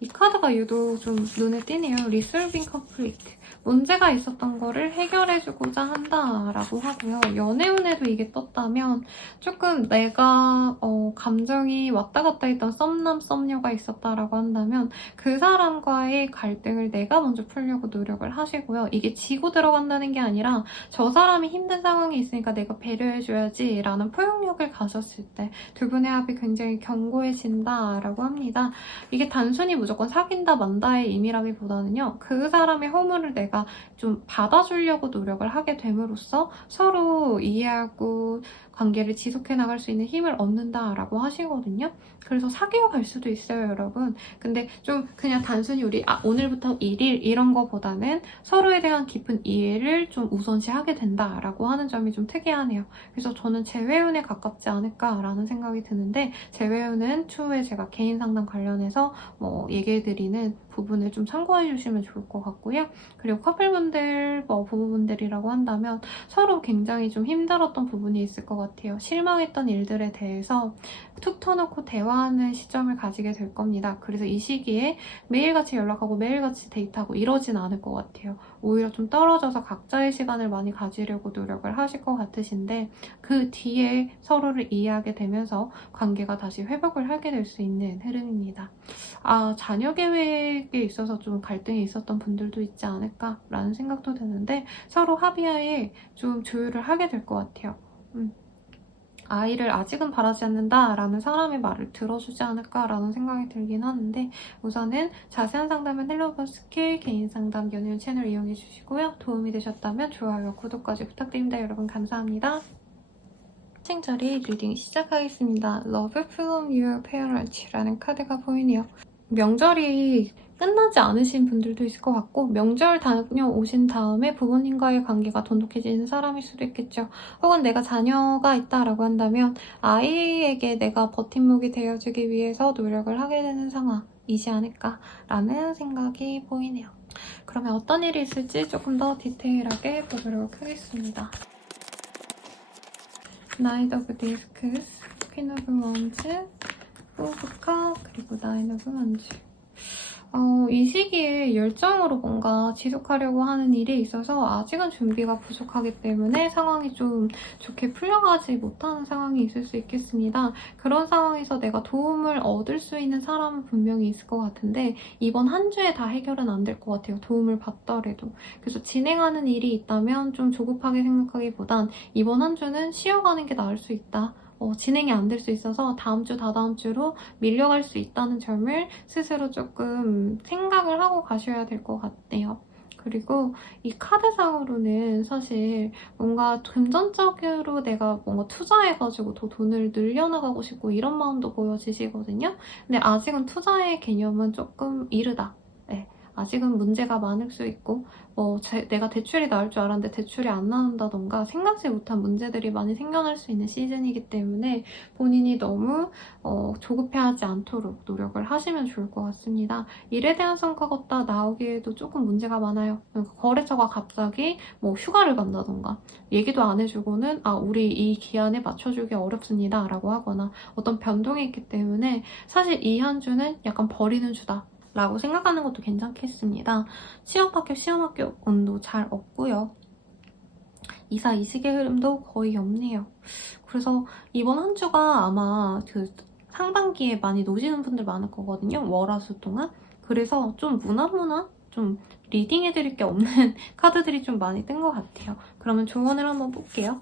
이 카드가 유독 좀 눈에 띄네요. Resolving Conflict. 문제가 있었던 거를 해결해주고자 한다라고 하고요. 연애운에도 이게 떴다면 조금 내가 감정이 왔다 갔다 했던 썸남 썸녀가 있었다라고 한다면 그 사람과의 갈등을 내가 먼저 풀려고 노력을 하시고요. 이게 지고 들어간다는 게 아니라 저 사람이 힘든 상황이 있으니까 내가 배려해줘야지 라는 포용력을 가졌을 때 두 분의 합이 굉장히 견고해진다라고 합니다. 이게 단순히 무조건 사귄다 만다의 의미라기보다는요. 그 사람의 허물을 내가 좀 받아주려고 노력을 하게 됨으로써 서로 이해하고 관계를 지속해 나갈 수 있는 힘을 얻는다라고 하시거든요. 그래서 사귀어 갈 수도 있어요, 여러분. 근데 좀 그냥 단순히 우리 오늘부터 1일 이런 거보다는 서로에 대한 깊은 이해를 좀 우선시하게 된다라고 하는 점이 좀 특이하네요. 그래서 저는 재회운에 가깝지 않을까라는 생각이 드는데 재회운은 추후에 제가 개인 상담 관련해서 얘기해드리는 부분을 좀 참고해 주시면 좋을 것 같고요. 그리고 커플분들, 부부분들이라고 한다면 서로 굉장히 좀 힘들었던 부분이 있을 것 같아요. 실망했던 일들에 대해서 툭 터놓고 대화하는 시점을 가지게 될 겁니다. 그래서 이 시기에 매일같이 연락하고 매일같이 데이트하고 이러진 않을 것 같아요. 오히려 좀 떨어져서 각자의 시간을 많이 가지려고 노력을 하실 것 같으신데 그 뒤에 서로를 이해하게 되면서 관계가 다시 회복을 하게 될 수 있는 흐름입니다. 자녀 계획에 있어서 좀 갈등이 있었던 분들도 있지 않을까라는 생각도 드는데 서로 합의하에 좀 조율을 하게 될 것 같아요. 아이를 아직은 바라지 않는다라는 사람의 말을 들어주지 않을까라는 생각이 들긴 하는데 우선은 자세한 상담은 헬로버 스킬 개인 상담 연예인 채널 이용해 주시고요. 도움이 되셨다면 좋아요, 구독까지 부탁드립니다. 여러분 감사합니다. 친절히 리딩 시작하겠습니다. Love from your parent라는 카드가 보이네요. 명절이 끝나지 않으신 분들도 있을 것 같고 명절 다녀오신 다음에 부모님과의 관계가 돈독해지는 사람일 수도 있겠죠. 혹은 내가 자녀가 있다라고 한다면 아이에게 내가 버팀목이 되어주기 위해서 노력을 하게 되는 상황이지 않을까라는 생각이 보이네요. 그러면 어떤 일이 있을지 조금 더 디테일하게 보도록 하겠습니다. Knight of Discs, Queen of Wands, Four Cup, 그리고 Nine of Wands. 이 시기에 열정으로 뭔가 지속하려고 하는 일이 있어서 아직은 준비가 부족하기 때문에 상황이 좀 좋게 풀려가지 못하는 상황이 있을 수 있겠습니다. 그런 상황에서 내가 도움을 얻을 수 있는 사람은 분명히 있을 것 같은데 이번 한 주에 다 해결은 안 될 것 같아요. 도움을 받더라도. 그래서 진행하는 일이 있다면 좀 조급하게 생각하기보단 이번 한 주는 쉬어가는 게 나을 수 있다. 진행이 안 될 수 있어서 다음 주, 다다음 주로 밀려갈 수 있다는 점을 스스로 조금 생각을 하고 가셔야 될 것 같네요. 그리고 이 카드상으로는 사실 뭔가 금전적으로 내가 뭔가 투자해가지고 더 돈을 늘려나가고 싶고 이런 마음도 보여지시거든요. 근데 아직은 투자의 개념은 조금 이르다. 네. 아직은 문제가 많을 수 있고 내가 대출이 나올 줄 알았는데 대출이 안 나온다던가 생각지 못한 문제들이 많이 생겨날 수 있는 시즌이기 때문에 본인이 너무 조급해하지 않도록 노력을 하시면 좋을 것 같습니다. 일에 대한 성과가 딱 나오기에도 조금 문제가 많아요. 그러니까 거래처가 갑자기 휴가를 간다던가 얘기도 안 해주고는 우리 이 기한에 맞춰주기 어렵습니다 라고 하거나 어떤 변동이 있기 때문에 사실 이 한 주는 약간 버리는 주다 라고 생각하는 것도 괜찮겠습니다. 시험학교 운도 잘 없고요. 이사 이식의 흐름도 거의 없네요. 그래서 이번 한 주가 아마 상반기에 많이 노시는 분들 많을 거거든요. 월화수 동안. 그래서 좀 무난무난 좀 리딩해드릴 게 없는 카드들이 좀 많이 뜬 것 같아요. 그러면 조언을 한번 볼게요.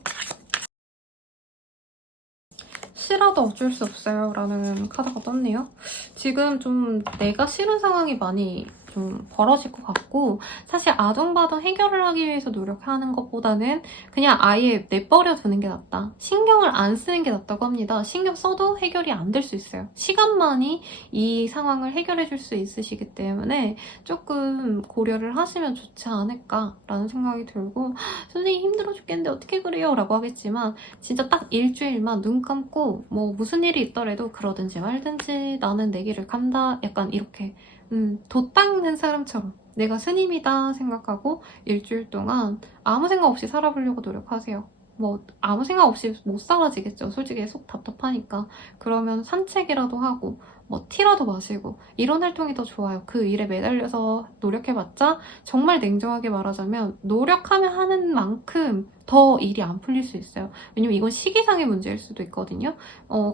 싫어도 어쩔 수 없어요 라는 카드가 떴네요. 지금 좀 내가 싫은 상황이 많이 좀 벌어질 것 같고, 사실 아둥바둥 해결을 하기 위해서 노력하는 것보다는 그냥 아예 내버려 두는 게 낫다. 신경을 안 쓰는 게 낫다고 합니다. 신경 써도 해결이 안 될 수 있어요. 시간만이 이 상황을 해결해 줄 수 있으시기 때문에 조금 고려를 하시면 좋지 않을까라는 생각이 들고, 선생님 힘들어 죽겠는데 어떻게 그래요? 라고 하겠지만 진짜 딱 일주일만 눈 감고 뭐 무슨 일이 있더라도 그러든지 말든지 나는 내 길을 간다, 약간 이렇게 돛 닦는 사람처럼 내가 스님이다 생각하고 일주일 동안 아무 생각 없이 살아보려고 노력하세요. 뭐 아무 생각 없이 못 사라지겠죠. 솔직히 속 답답하니까. 그러면 산책이라도 하고 뭐 티라도 마시고 이런 활동이 더 좋아요. 그 일에 매달려서 노력해봤자 정말 냉정하게 말하자면 노력하면 하는 만큼 더 일이 안 풀릴 수 있어요. 왜냐면 이건 시기상의 문제일 수도 있거든요.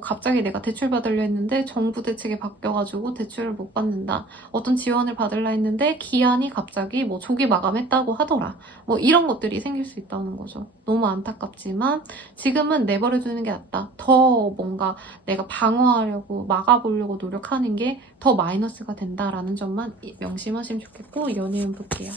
갑자기 내가 대출 받으려 했는데 정부 대책이 바뀌어가지고 대출을 못 받는다. 어떤 지원을 받으려 했는데 기한이 갑자기 뭐 조기 마감했다고 하더라. 뭐 이런 것들이 생길 수 있다는 거죠. 너무 안타깝지만 지금은 내버려두는 게 낫다. 더 뭔가 내가 방어하려고 막아보려고 노력하는 게 더 마이너스가 된다라는 점만 명심하시면 좋겠고, 연애운 볼게요.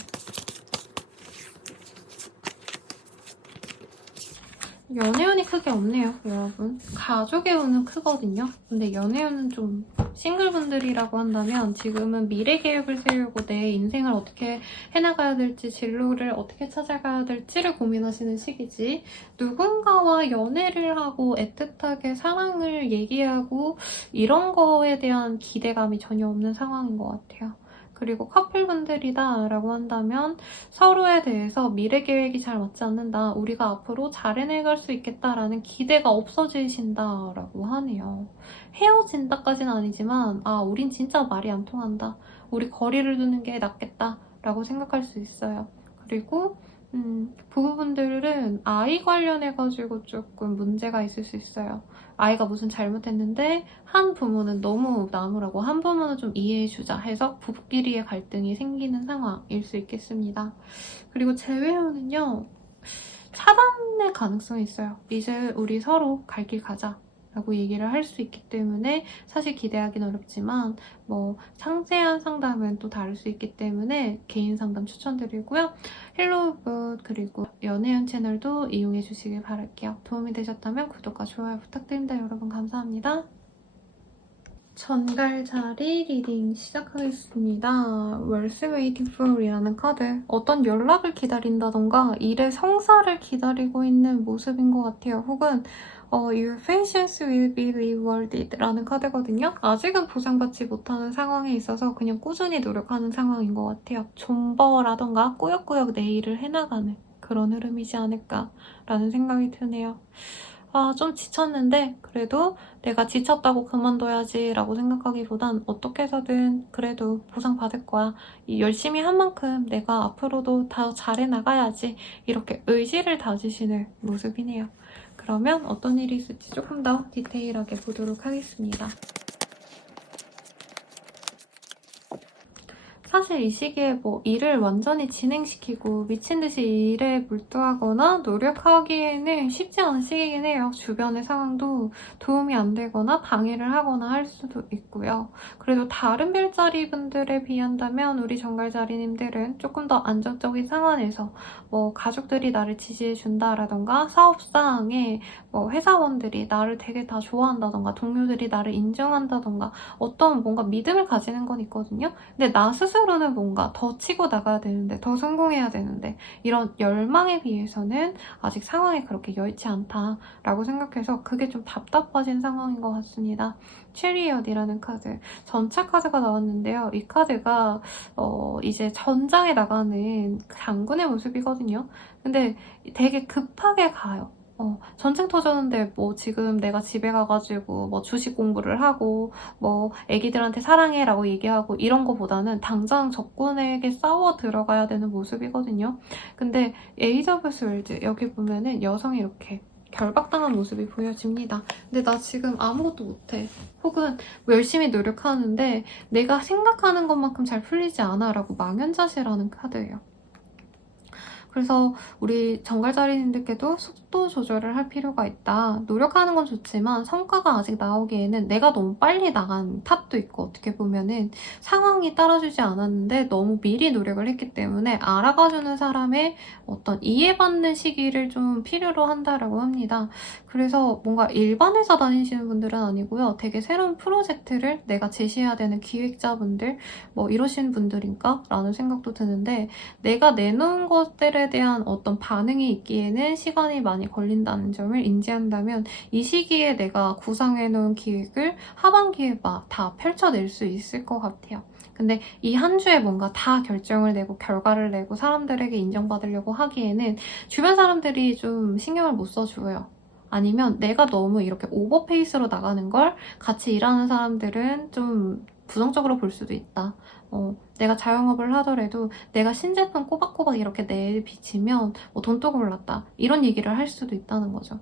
연애운이 크게 없네요, 여러분. 가족의 운은 크거든요. 근데 연애운은 좀 싱글분들이라고 한다면 지금은 미래 계획을 세우고 내 인생을 어떻게 해나가야 될지, 진로를 어떻게 찾아가야 될지를 고민하시는 시기지, 누군가와 연애를 하고 애틋하게 사랑을 얘기하고 이런 거에 대한 기대감이 전혀 없는 상황인 것 같아요. 그리고 커플분들이다 라고 한다면 서로에 대해서 미래 계획이 잘 맞지 않는다, 우리가 앞으로 잘 해내갈 수 있겠다라는 기대가 없어지신다라고 하네요. 헤어진다까지는 아니지만 우린 진짜 말이 안 통한다, 우리 거리를 두는 게 낫겠다라고 생각할 수 있어요. 그리고 부부분들은 아이 관련해가지고 조금 문제가 있을 수 있어요. 아이가 무슨 잘못했는데 한 부모는 너무 나누라고, 한 부모는 좀 이해해주자 해서 부부끼리의 갈등이 생기는 상황일 수 있겠습니다. 그리고 재회운은요, 차단의 가능성이 있어요. 이제 우리 서로 갈 길 가자 라고 얘기를 할 수 있기 때문에 사실 기대하기는 어렵지만 뭐 상세한 상담은 또 다를 수 있기 때문에 개인 상담 추천드리고요. 헬로우굿 그리고 연애운 채널도 이용해 주시길 바랄게요. 도움이 되셨다면 구독과 좋아요 부탁드립니다. 여러분 감사합니다. 전갈자리 리딩 시작하겠습니다. What's waiting for 이라는 카드. 어떤 연락을 기다린다던가 일의 성사를 기다리고 있는 모습인 것 같아요. 혹은 Your patience will be rewarded 라는 카드거든요. 아직은 보상받지 못하는 상황에 있어서 그냥 꾸준히 노력하는 상황인 것 같아요. 존버라던가 꾸역꾸역 내 일을 해나가는 그런 흐름이지 않을까라는 생각이 드네요. 좀 지쳤는데 그래도 내가 지쳤다고 그만둬야지 라고 생각하기보단 어떻게 해서든 그래도 보상받을 거야, 열심히 한 만큼 내가 앞으로도 더 잘해 나가야지, 이렇게 의지를 다지시는 모습이네요. 그러면 어떤 일이 있을지 조금 더 디테일하게 보도록 하겠습니다. 사실 이 시기에 뭐 일을 완전히 진행시키고 미친듯이 일에 몰두하거나 노력하기에는 쉽지 않은 시기긴 해요. 주변의 상황도 도움이 안 되거나 방해를 하거나 할 수도 있고요. 그래도 다른 별자리 분들에 비한다면 우리 정갈자리님들은 조금 더 안정적인 상황에서 뭐 가족들이 나를 지지해준다라던가 사업상에 뭐 회사원들이 나를 되게 다 좋아한다던가 동료들이 나를 인정한다던가 어떤 뭔가 믿음을 가지는 건 있거든요. 근데 나 스스로는 뭔가 더 치고 나가야 되는데, 더 성공해야 되는데 이런 열망에 비해서는 아직 상황이 그렇게 여의치 않다라고 생각해서 그게 좀 답답해진 상황인 것 같습니다. 체리엇이라는 카드, 전차 카드가 나왔는데요. 이 카드가 이제 전장에 나가는 장군의 모습이거든요. 근데 되게 급하게 가요. 전쟁 터졌는데 뭐 지금 내가 집에 가가지고 뭐 주식 공부를 하고 뭐 애기들한테 사랑해 라고 얘기하고 이런 거보다는 당장 적군에게 싸워 들어가야 되는 모습이거든요. 근데 에이즈 오브 스월드 여기 보면은 여성이 이렇게 결박당한 모습이 보여집니다. 근데 나 지금 아무것도 못해, 혹은 열심히 노력하는데 내가 생각하는 것만큼 잘 풀리지 않아 라고 망연자실하는 카드예요. 그래서 우리 정갈자리님들께도 속도 조절을 할 필요가 있다. 노력하는 건 좋지만 성과가 아직 나오기에는 내가 너무 빨리 나간 탓도 있고, 어떻게 보면은 상황이 따라주지 않았는데 너무 미리 노력을 했기 때문에 알아가주는 사람의 어떤 이해받는 시기를 좀 필요로 한다라고 합니다. 그래서 뭔가 일반 회사 다니시는 분들은 아니고요. 되게 새로운 프로젝트를 내가 제시해야 되는 기획자분들, 뭐 이러신 분들인가? 라는 생각도 드는데, 내가 내놓은 것들에 대한 어떤 반응이 있기에는 시간이 많이 걸린다는 점을 인지한다면 이 시기에 내가 구상해놓은 기획을 하반기에 막 다 펼쳐낼 수 있을 것 같아요. 근데 이 한 주에 뭔가 다 결정을 내고 결과를 내고 사람들에게 인정받으려고 하기에는 주변 사람들이 좀 신경을 못 써줘요. 아니면 내가 너무 이렇게 오버페이스로 나가는 걸 같이 일하는 사람들은 좀 부정적으로 볼 수도 있다. 내가 자영업을 하더라도 내가 신제품 꼬박꼬박 이렇게 내비치면 돈독을 올랐다. 이런 얘기를 할 수도 있다는 거죠.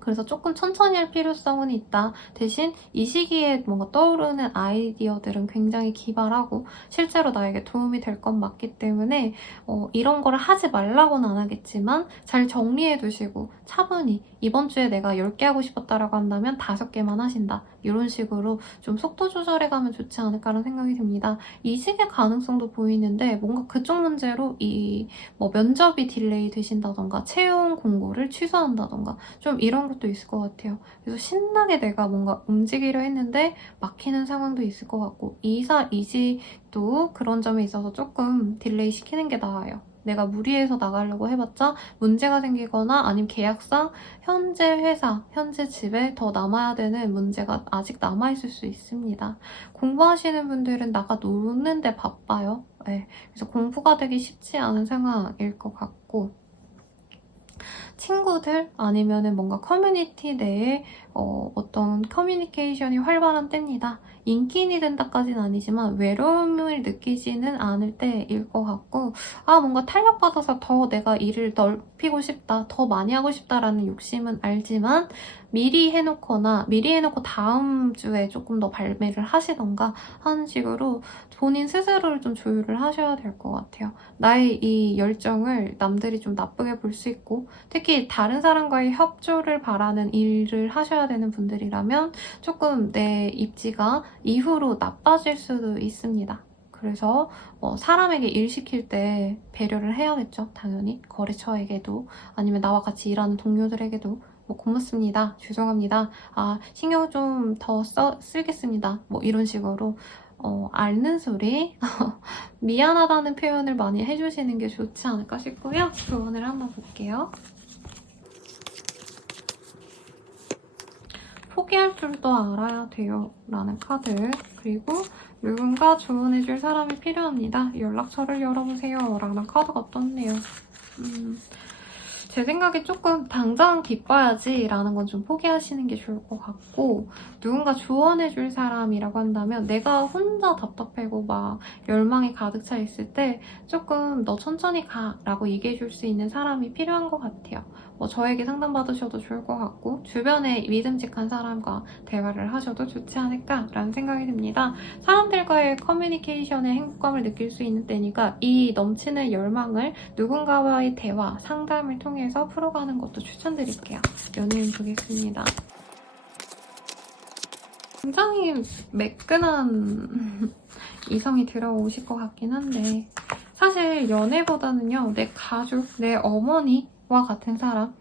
그래서 조금 천천히 할 필요성은 있다. 대신 이 시기에 뭔가 떠오르는 아이디어들은 굉장히 기발하고 실제로 나에게 도움이 될 건 맞기 때문에 이런 거를 하지 말라고는 안 하겠지만 잘 정리해 두시고 차분히 이번 주에 내가 10개 하고 싶었다라고 한다면 5개만 하신다. 이런 식으로 좀 속도 조절해 가면 좋지 않을까라는 생각이 듭니다. 이직의 가능성도 보이는데 뭔가 그쪽 문제로 뭐 면접이 딜레이 되신다던가 채용 공고를 취소한다던가 좀 이런 것도 있을 것 같아요. 그래서 신나게 내가 뭔가 움직이려 했는데 막히는 상황도 있을 것 같고 이사 이직도 그런 점에 있어서 조금 딜레이 시키는 게 나아요. 내가 무리해서 나가려고 해봤자 문제가 생기거나 아니면 계약상 현재 회사, 현재 집에 더 남아야 되는 문제가 아직 남아있을 수 있습니다. 공부하시는 분들은 나가 노는데 바빠요. 네. 그래서 공부가 되기 쉽지 않은 상황일 것 같고 친구들 아니면은 뭔가 커뮤니티 내에 어떤 커뮤니케이션이 활발한 때입니다. 인기인이 된다까지는 아니지만 외로움을 느끼지는 않을 때일 것 같고 뭔가 탄력받아서 더 내가 일을 넓히고 싶다, 더 많이 하고 싶다라는 욕심은 알지만 미리 해놓고 다음 주에 조금 더 발매를 하시던가 하는 식으로 본인 스스로를 좀 조율을 하셔야 될 것 같아요. 나의 이 열정을 남들이 좀 나쁘게 볼 수 있고 특히 다른 사람과의 협조를 바라는 일을 하셔야 되는 분들이라면 조금 내 입지가 이후로 나빠질 수도 있습니다. 그래서 사람에게 일 시킬 때 배려를 해야겠죠. 당연히 거래처에게도 아니면 나와 같이 일하는 동료들에게도 고맙습니다. 죄송합니다. 신경 좀 더 쓰겠습니다. 뭐 이런 식으로 앓는 소리 미안하다는 표현을 많이 해주시는 게 좋지 않을까 싶고요. 조언을 한번 볼게요. 포기할 줄도 알아야 돼요 라는 카드, 그리고 누군가 조언해줄 사람이 필요합니다. 연락처를 열어보세요 라는 카드가 떴네요. 제 생각에 조금 당장 기뻐야지 라는 건 좀 포기하시는 게 좋을 것 같고, 누군가 조언해줄 사람이라고 한다면 내가 혼자 답답하고 막 열망이 가득 차 있을 때 조금 너 천천히 가 라고 얘기해줄 수 있는 사람이 필요한 것 같아요. 저에게 상담받으셔도 좋을 것 같고 주변에 믿음직한 사람과 대화를 하셔도 좋지 않을까라는 생각이 듭니다. 사람들과의 커뮤니케이션의 행복감을 느낄 수 있는 때니까 이 넘치는 열망을 누군가와의 대화, 상담을 통해서 풀어가는 것도 추천드릴게요. 연예인 보겠습니다. 굉장히 매끈한 이성이 들어오실 것 같긴 한데 사실 연애보다는요, 내 가족, 내 어머니와 같은 사람,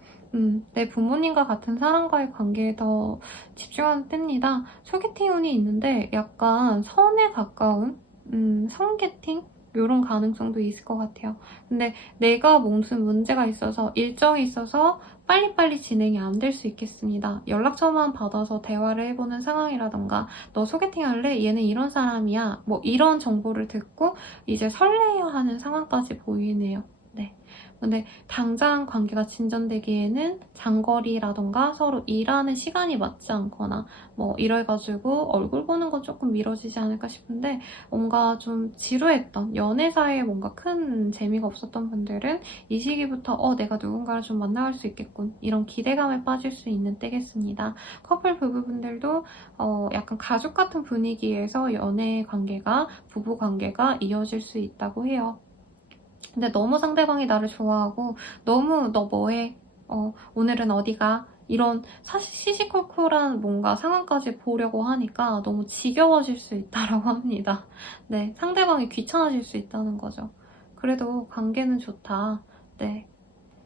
내 부모님과 같은 사람과의 관계에 더 집중하는 때입니다. 소개팅 운이 있는데 약간 선에 가까운 성게팅? 이런 가능성도 있을 것 같아요. 근데 내가 무슨 문제가 있어서 일정이 있어서 빨리빨리 진행이 안 될 수 있겠습니다. 연락처만 받아서 대화를 해보는 상황이라던가 너 소개팅 할래? 얘는 이런 사람이야. 뭐 이런 정보를 듣고 이제 설레어 하는 상황까지 보이네요. 네. 근데 당장 관계가 진전되기에는 장거리라던가 서로 일하는 시간이 맞지 않거나 뭐 이래가지고 얼굴 보는 건 조금 미뤄지지 않을까 싶은데 뭔가 좀 지루했던 연애사에 뭔가 큰 재미가 없었던 분들은 이 시기부터 내가 누군가를 좀 만나갈 수 있겠군 이런 기대감에 빠질 수 있는 때겠습니다. 커플 부부분들도 약간 가족 같은 분위기에서 연애 관계가 부부 관계가 이어질 수 있다고 해요. 근데 너무 상대방이 나를 좋아하고 너무 너 뭐해? 오늘은 어디가? 이런 사실 시시콜콜한 뭔가 상황까지 보려고 하니까 너무 지겨워질 수 있다라고 합니다. 네, 상대방이 귀찮아질 수 있다는 거죠. 그래도 관계는 좋다. 네,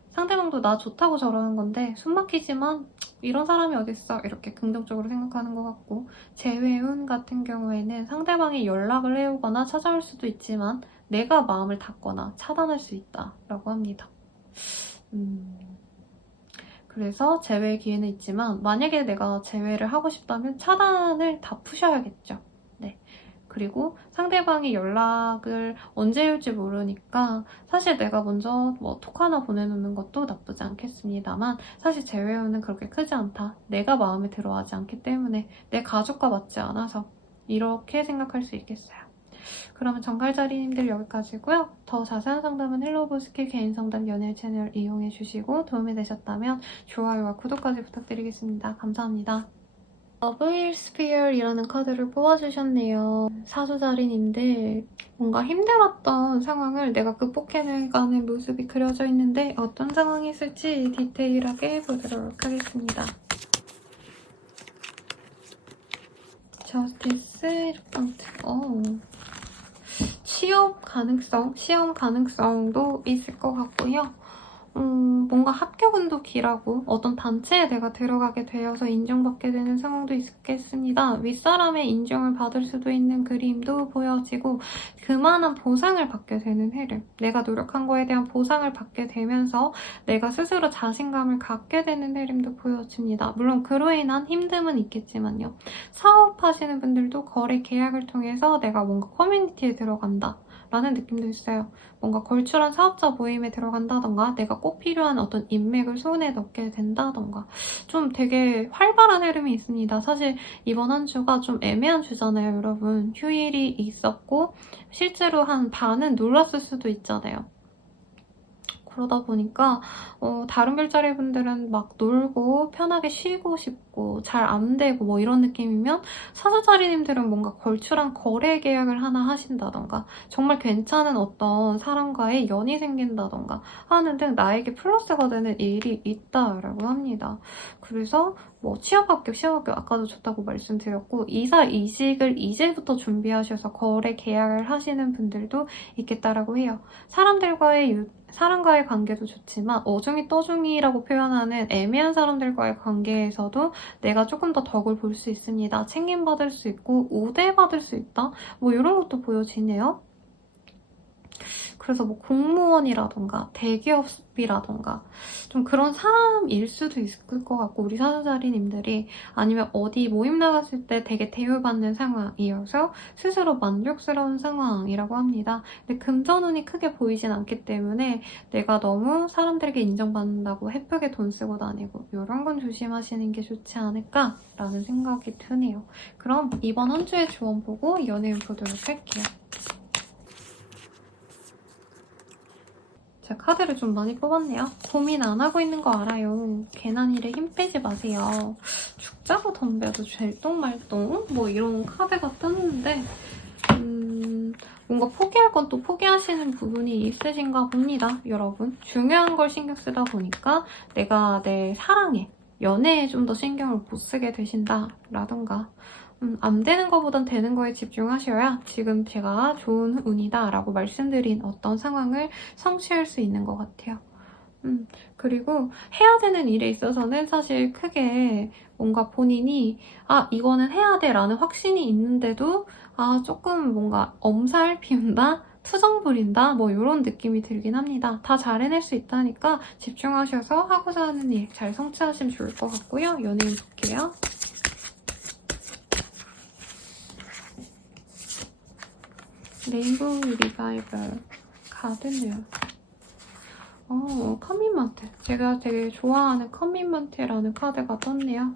상대방도 나 좋다고 저러는 건데 숨 막히지만 이런 사람이 어딨어 이렇게 긍정적으로 생각하는 것 같고, 재회운 같은 경우에는 상대방이 연락을 해오거나 찾아올 수도 있지만 내가 마음을 닫거나 차단할 수 있다라고 합니다. 그래서 재회 기회는 있지만 만약에 내가 재회를 하고 싶다면 차단을 다 푸셔야겠죠. 네. 그리고 상대방이 연락을 언제 올지 모르니까 사실 내가 먼저 뭐 톡 하나 보내놓는 것도 나쁘지 않겠습니다만, 사실 재회는 그렇게 크지 않다. 내가 마음에 들어하지 않기 때문에, 내 가족과 맞지 않아서, 이렇게 생각할 수 있겠어요. 그러면 정갈자리님들 여기까지고요. 더 자세한 상담은 헬로우보스킬 개인 상담 연애 채널 이용해 주시고 도움이 되셨다면 좋아요와 구독까지 부탁드리겠습니다. 감사합니다. 러브힐 스피어이라는 카드를 뽑아주셨네요. 사주자리님들, 뭔가 힘들었던 상황을 내가 극복해내가는 모습이 그려져 있는데 어떤 상황이 있을지 디테일하게 보도록 하겠습니다. 저스티스, 이렇게 시험 가능성도 있을 것 같고요. 뭔가 합격운도 길하고 어떤 단체에 내가 들어가게 되어서 인정받게 되는 상황도 있겠습니다. 윗사람의 인정을 받을 수도 있는 그림도 보여지고, 그만한 보상을 받게 되는 흐름, 내가 노력한 거에 대한 보상을 받게 되면서 내가 스스로 자신감을 갖게 되는 흐름도 보여집니다. 물론 그로 인한 힘듦은 있겠지만요. 사업하시는 분들도 거래 계약을 통해서 내가 뭔가 커뮤니티에 들어간다 라는 느낌도 있어요. 뭔가 걸출한 사업자 모임에 들어간다던가 내가 꼭 필요한 어떤 인맥을 손에 넣게 된다던가 좀 되게 활발한 흐름이 있습니다. 사실 이번 한 주가 좀 애매한 주잖아요, 여러분. 휴일이 있었고 실제로 한 반은 놀았을 수도 있잖아요. 그러다 보니까 다른 별자리 분들은 막 놀고 편하게 쉬고 싶고 잘 안 되고 뭐 이런 느낌이면, 사주자리님들은 뭔가 걸출한 거래 계약을 하나 하신다던가 정말 괜찮은 어떤 사람과의 연이 생긴다던가 하는 등 나에게 플러스가 되는 일이 있다라고 합니다. 그래서 뭐 취업 합격, 시험 합격 아까도 좋다고 말씀드렸고, 이사 이직을 이제부터 준비하셔서 거래 계약을 하시는 분들도 있겠다라고 해요. 사람과의 관계도 좋지만 어중이 떠중이라고 표현하는 애매한 사람들과의 관계에서도 내가 조금 더 덕을 볼 수 있습니다. 챙김받을 수 있고 우대받을 수 있다? 뭐 이런 것도 보여지네요. 그래서 뭐 공무원이라던가 대기업이라던가 좀 그런 사람일 수도 있을 것 같고, 우리 사주자리님들이 아니면 어디 모임 나갔을 때 되게 대우받는 상황이어서 스스로 만족스러운 상황이라고 합니다. 근데 금전운이 크게 보이진 않기 때문에 내가 너무 사람들에게 인정받는다고 헤프게 돈 쓰고 다니고 이런 건 조심하시는 게 좋지 않을까라는 생각이 드네요. 그럼 이번 한 주의 조언 보고 연애운 보도록 할게요. 제가 카드를 좀 많이 뽑았네요. 고민 안 하고 있는 거 알아요. 괜한 일에 힘 빼지 마세요. 죽자고 덤벼도 될똥말똥? 뭐 이런 카드가 떴는데 뭔가 포기할 건 또 포기하시는 부분이 있으신가 봅니다, 여러분. 중요한 걸 신경 쓰다 보니까 내가 내 사랑에, 연애에 좀 더 신경을 못 쓰게 되신다라던가, 안 되는 것보단 되는 거에 집중하셔야 지금 제가 좋은 운이다 라고 말씀드린 어떤 상황을 성취할 수 있는 것 같아요. 그리고 해야 되는 일에 있어서는 사실 크게 뭔가 본인이 이거는 해야 돼 라는 확신이 있는데도 조금 뭔가 엄살 피운다? 투정 부린다? 뭐 이런 느낌이 들긴 합니다. 다 잘 해낼 수 있다니까 집중하셔서 하고자 하는 일 잘 성취하시면 좋을 것 같고요. 연예인 볼게요. 레인보우 리바이벌 가드네요. 커밋먼트. 제가 되게 좋아하는 커밋먼트라는 카드가 떴네요.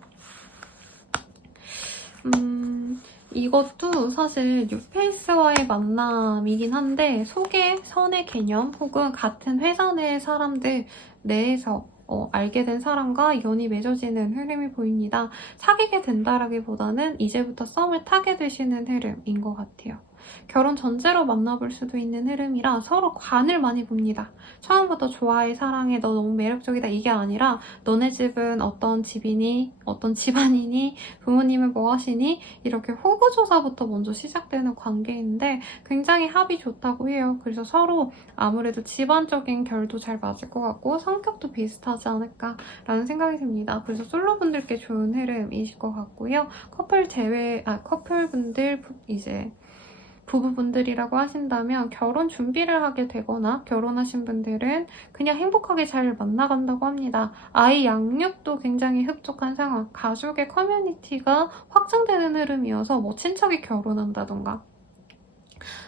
이것도 사실 뉴페이스와의 만남이긴 한데 소개, 선의 개념 혹은 같은 회사 내 사람들 내에서 알게 된 사람과 연이 맺어지는 흐름이 보입니다. 사귀게 된다라기보다는 이제부터 썸을 타게 되시는 흐름인 것 같아요. 결혼 전제로 만나볼 수도 있는 흐름이라 서로 관을 많이 봅니다. 처음부터 좋아해, 사랑해, 너 너무 매력적이다 이게 아니라 너네 집은 어떤 집이니, 어떤 집안이니, 부모님은 뭐 하시니 이렇게 호구조사부터 먼저 시작되는 관계인데 굉장히 합이 좋다고 해요. 그래서 서로 아무래도 집안적인 결도 잘 맞을 것 같고 성격도 비슷하지 않을까라는 생각이 듭니다. 그래서 솔로분들께 좋은 흐름이실 것 같고요. 커플분들 이제 부부분들이라고 하신다면 결혼 준비를 하게 되거나 결혼하신 분들은 그냥 행복하게 잘 만나간다고 합니다. 아이 양육도 굉장히 흡족한 상황, 가족의 커뮤니티가 확장되는 흐름이어서 뭐 친척이 결혼한다던가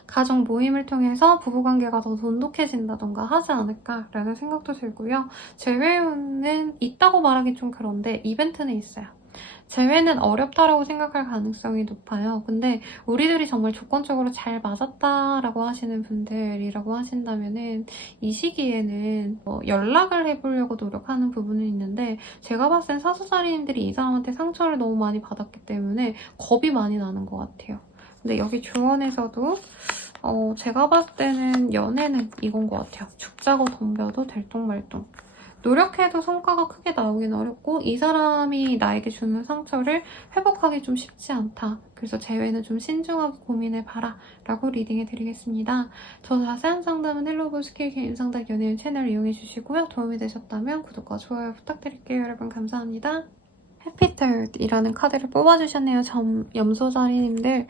가족 모임을 통해서 부부관계가 더 돈독해진다던가 하지 않을까라는 생각도 들고요. 재회는 있다고 말하기 좀 그런데 이벤트는 있어요. 재회는 어렵다라고 생각할 가능성이 높아요. 근데 우리들이 정말 조건적으로 잘 맞았다라고 하시는 분들이라고 하신다면은 이 시기에는 연락을 해보려고 노력하는 부분은 있는데 제가 봤을 땐 사수자리님들이 이 사람한테 상처를 너무 많이 받았기 때문에 겁이 많이 나는 것 같아요. 근데 여기 조언에서도 제가 봤을 때는 연애는 이건 것 같아요. 죽자고 덤벼도 들똥말똥. 노력해도 성과가 크게 나오긴 어렵고 이 사람이 나에게 주는 상처를 회복하기 좀 쉽지 않다. 그래서 재회는 좀 신중하게 고민해봐라 라고 리딩해드리겠습니다. 더 자세한 상담은 헬로보 스킬 개인상담 연예인 채널 이용해주시고요. 도움이 되셨다면 구독과 좋아요 부탁드릴게요. 여러분 감사합니다. 해피털이라는 카드를 뽑아주셨네요. 염소자리님들.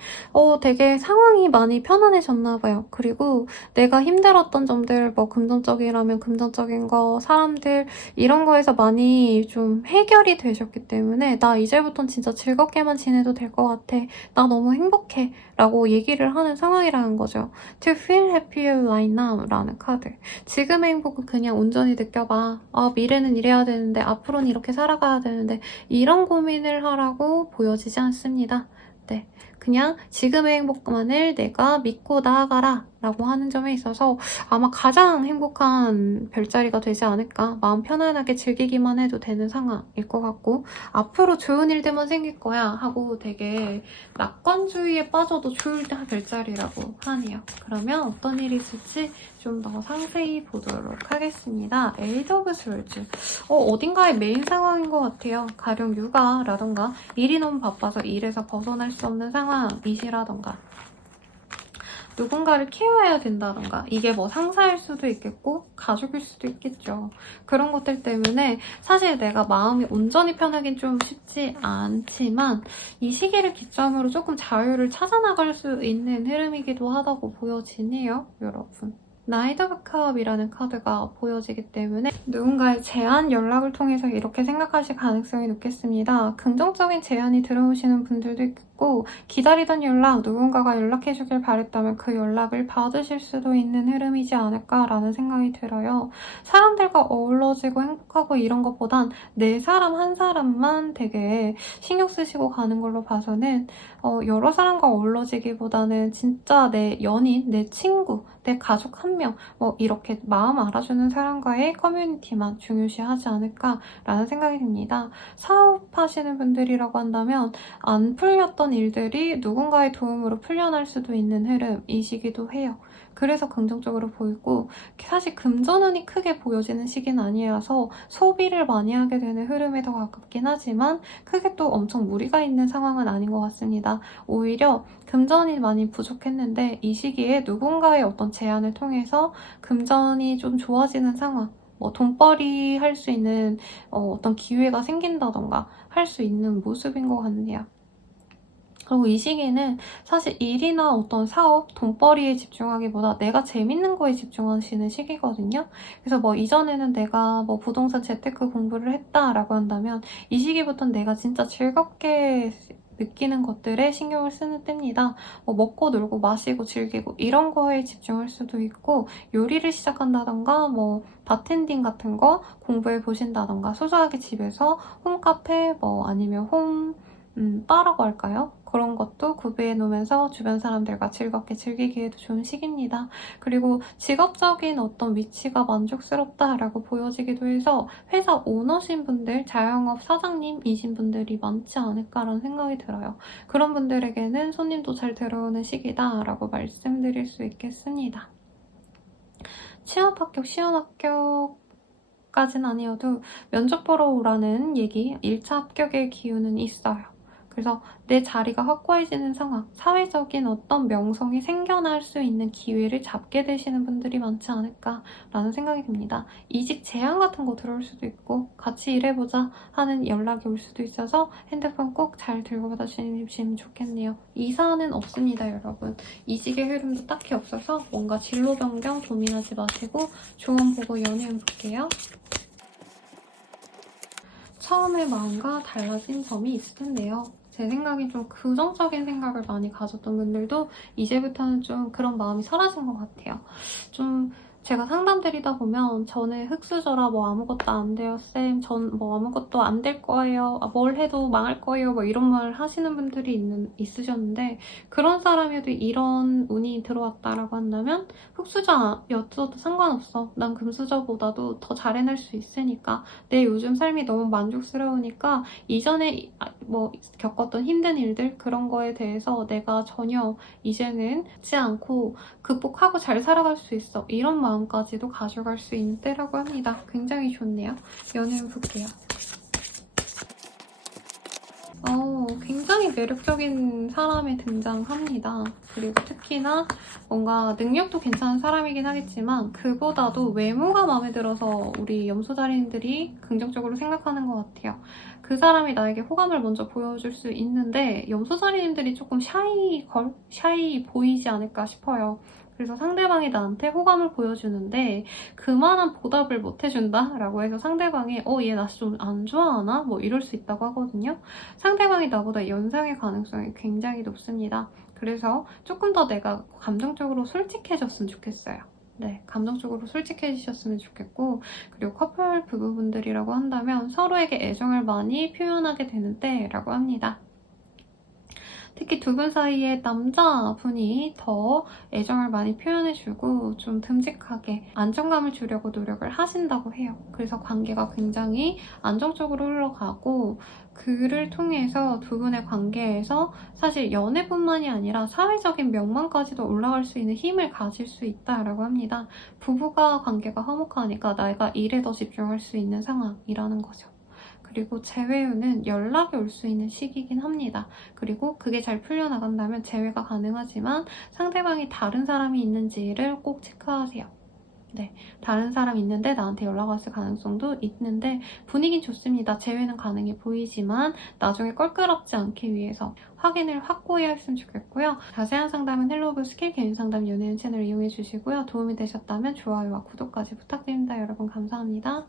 되게 상황이 많이 편안해졌나봐요. 그리고 내가 힘들었던 점들, 뭐 금전적이라면 금전적인 거, 사람들 이런 거에서 많이 좀 해결이 되셨기 때문에 나 이제부턴 진짜 즐겁게만 지내도 될 것 같아. 나 너무 행복해. 라고 얘기를 하는 상황이라는 거죠. To feel happier right now 라는 카드. 지금의 행복은 그냥 온전히 느껴봐. 미래는 이래야 되는데 앞으로는 이렇게 살아가야 되는데 이런 고민을 하라고 보여지지 않습니다. 네, 그냥 지금의 행복만을 내가 믿고 나아가라 라고 하는 점에 있어서 아마 가장 행복한 별자리가 되지 않을까. 마음 편안하게 즐기기만 해도 되는 상황일 것 같고 앞으로 좋은 일들만 생길 거야 하고 되게 낙관주의에 빠져도 좋을 별자리라고 하네요. 그러면 어떤 일이 있을지 좀 더 상세히 보도록 하겠습니다. 에이드 오브 솔즈. 어딘가의 메인 상황인 것 같아요. 가령 육아라던가 일이 너무 바빠서 일에서 벗어날 수 없는 상황이시라던가 누군가를 케어해야 된다던가 이게 뭐 상사일 수도 있겠고 가족일 수도 있겠죠. 그런 것들 때문에 사실 내가 마음이 온전히 편하긴 좀 쉽지 않지만 이 시기를 기점으로 조금 자유를 찾아나갈 수 있는 흐름이기도 하다고 보여지네요, 여러분. 나이트 오브 컵이라는 카드가 보여지기 때문에 누군가의 제안, 연락을 통해서 이렇게 생각하실 가능성이 높겠습니다. 긍정적인 제안이 들어오시는 분들도 있고 기다리던 연락, 누군가가 연락해주길 바랬다면 그 연락을 받으실 수도 있는 흐름이지 않을까라는 생각이 들어요. 사람들과 어우러지고 행복하고 이런 것보단 내 사람 한 사람만 되게 신경 쓰시고 가는 걸로 봐서는 여러 사람과 어우러지기보다는 진짜 내 연인, 내 친구, 내 가족 한 명, 이렇게 마음 알아주는 사람과의 커뮤니티만 중요시하지 않을까라는 생각이 듭니다. 사업하시는 분들이라고 한다면 안 풀렸던 일들이 누군가의 도움으로 풀려날 수도 있는 흐름이시기도 해요. 그래서 긍정적으로 보이고 사실 금전운이 크게 보여지는 시기는 아니라서 소비를 많이 하게 되는 흐름에 더 가깝긴 하지만 크게 또 엄청 무리가 있는 상황은 아닌 것 같습니다. 오히려 금전이 많이 부족했는데 이 시기에 누군가의 어떤 제안을 통해서 금전이 좀 좋아지는 상황, 돈벌이 할 수 있는 어떤 기회가 생긴다던가 할 수 있는 모습인 것 같네요. 그리고 이 시기는 사실 일이나 어떤 사업, 돈벌이에 집중하기보다 내가 재밌는 거에 집중하시는 시기거든요. 그래서 이전에는 내가 부동산 재테크 공부를 했다라고 한다면 이 시기부터는 내가 진짜 즐겁게 느끼는 것들에 신경을 쓰는 때입니다. 먹고 놀고 마시고 즐기고 이런 거에 집중할 수도 있고 요리를 시작한다던가 바텐딩 같은 거 공부해 보신다던가 소소하게 집에서 홈카페 아니면 바라고 할까요? 그런 것도 구비해 놓으면서 주변 사람들과 즐겁게 즐기기에도 좋은 시기입니다. 그리고 직업적인 어떤 위치가 만족스럽다라고 보여지기도 해서 회사 오너신 분들, 자영업 사장님이신 분들이 많지 않을까라는 생각이 들어요. 그런 분들에게는 손님도 잘 들어오는 시기다라고 말씀드릴 수 있겠습니다. 취업 합격, 시험 합격까지는 아니어도 면접 보러 오라는 얘기, 1차 합격의 기운은 있어요. 그래서 내 자리가 확고해지는 상황, 사회적인 어떤 명성이 생겨날 수 있는 기회를 잡게 되시는 분들이 많지 않을까라는 생각이 듭니다. 이직 제안 같은 거 들어올 수도 있고 같이 일해보자 하는 연락이 올 수도 있어서 핸드폰 꼭 잘 들고 받아주시면 좋겠네요. 이사는 없습니다, 여러분. 이직의 흐름도 딱히 없어서 뭔가 진로 변경 고민하지 마시고 조언 보고 연애운 볼게요. 처음에 마음과 달라진 점이 있을 텐데요. 제 생각에 좀 긍정적인 생각을 많이 가졌던 분들도 이제부터는 좀 그런 마음이 사라진 것 같아요. 좀 제가 상담 드리다 보면 저는 흙수저라 뭐 아무것도 안 돼요, 쌤. 전 뭐 아무것도 안 될 거예요. 뭘 해도 망할 거예요. 뭐 이런 말 하시는 분들이 있으셨는데 그런 사람이어도 이런 운이 들어왔다라고 한다면 흙수저였어도 상관없어. 난 금수저보다도 더 잘 해낼 수 있으니까 내 요즘 삶이 너무 만족스러우니까 이전에 뭐 겪었던 힘든 일들 그런 거에 대해서 내가 전혀 이제는 하지 않고 극복하고 잘 살아갈 수 있어. 이런 마음까지도 가져갈 수 있는 때라고 합니다. 굉장히 좋네요. 연애운 볼게요. 굉장히 매력적인 사람이 등장합니다. 그리고 특히나 뭔가 능력도 괜찮은 사람이긴 하겠지만 그보다도 외모가 마음에 들어서 우리 염소자리님들이 긍정적으로 생각하는 것 같아요. 그 사람이 나에게 호감을 먼저 보여줄 수 있는데 염소자리님들이 조금 샤이 보이지 않을까 싶어요. 그래서 상대방이 나한테 호감을 보여주는데 그만한 보답을 못 해준다? 라고 해서 상대방이 얘 나 좀 안 좋아하나? 뭐 이럴 수 있다고 하거든요. 상대방이 나보다 연상의 가능성이 굉장히 높습니다. 그래서 조금 더 내가 감정적으로 솔직해졌으면 좋겠어요. 네, 감정적으로 솔직해지셨으면 좋겠고 그리고 커플 부부분들이라고 한다면 서로에게 애정을 많이 표현하게 되는 때라고 합니다. 특히 두 분 사이에 남자분이 더 애정을 많이 표현해주고 좀 듬직하게 안정감을 주려고 노력을 하신다고 해요. 그래서 관계가 굉장히 안정적으로 흘러가고 그를 통해서 두 분의 관계에서 사실 연애뿐만이 아니라 사회적인 명망까지도 올라갈 수 있는 힘을 가질 수 있다라고 합니다. 부부가 관계가 화목하니까 내가 일에 더 집중할 수 있는 상황이라는 거죠. 그리고 재회운은 연락이 올 수 있는 시기이긴 합니다. 그리고 그게 잘 풀려나간다면 재회가 가능하지만 상대방이 다른 사람이 있는지를 꼭 체크하세요. 네, 다른 사람 있는데 나한테 연락 왔을 가능성도 있는데 분위기는 좋습니다. 재회는 가능해 보이지만 나중에 껄끄럽지 않기 위해서 확인을 확고히 했으면 좋겠고요. 자세한 상담은 헬로우 스킬 개인 상담 연예인 채널 이용해 주시고요. 도움이 되셨다면 좋아요와 구독까지 부탁드립니다. 여러분 감사합니다.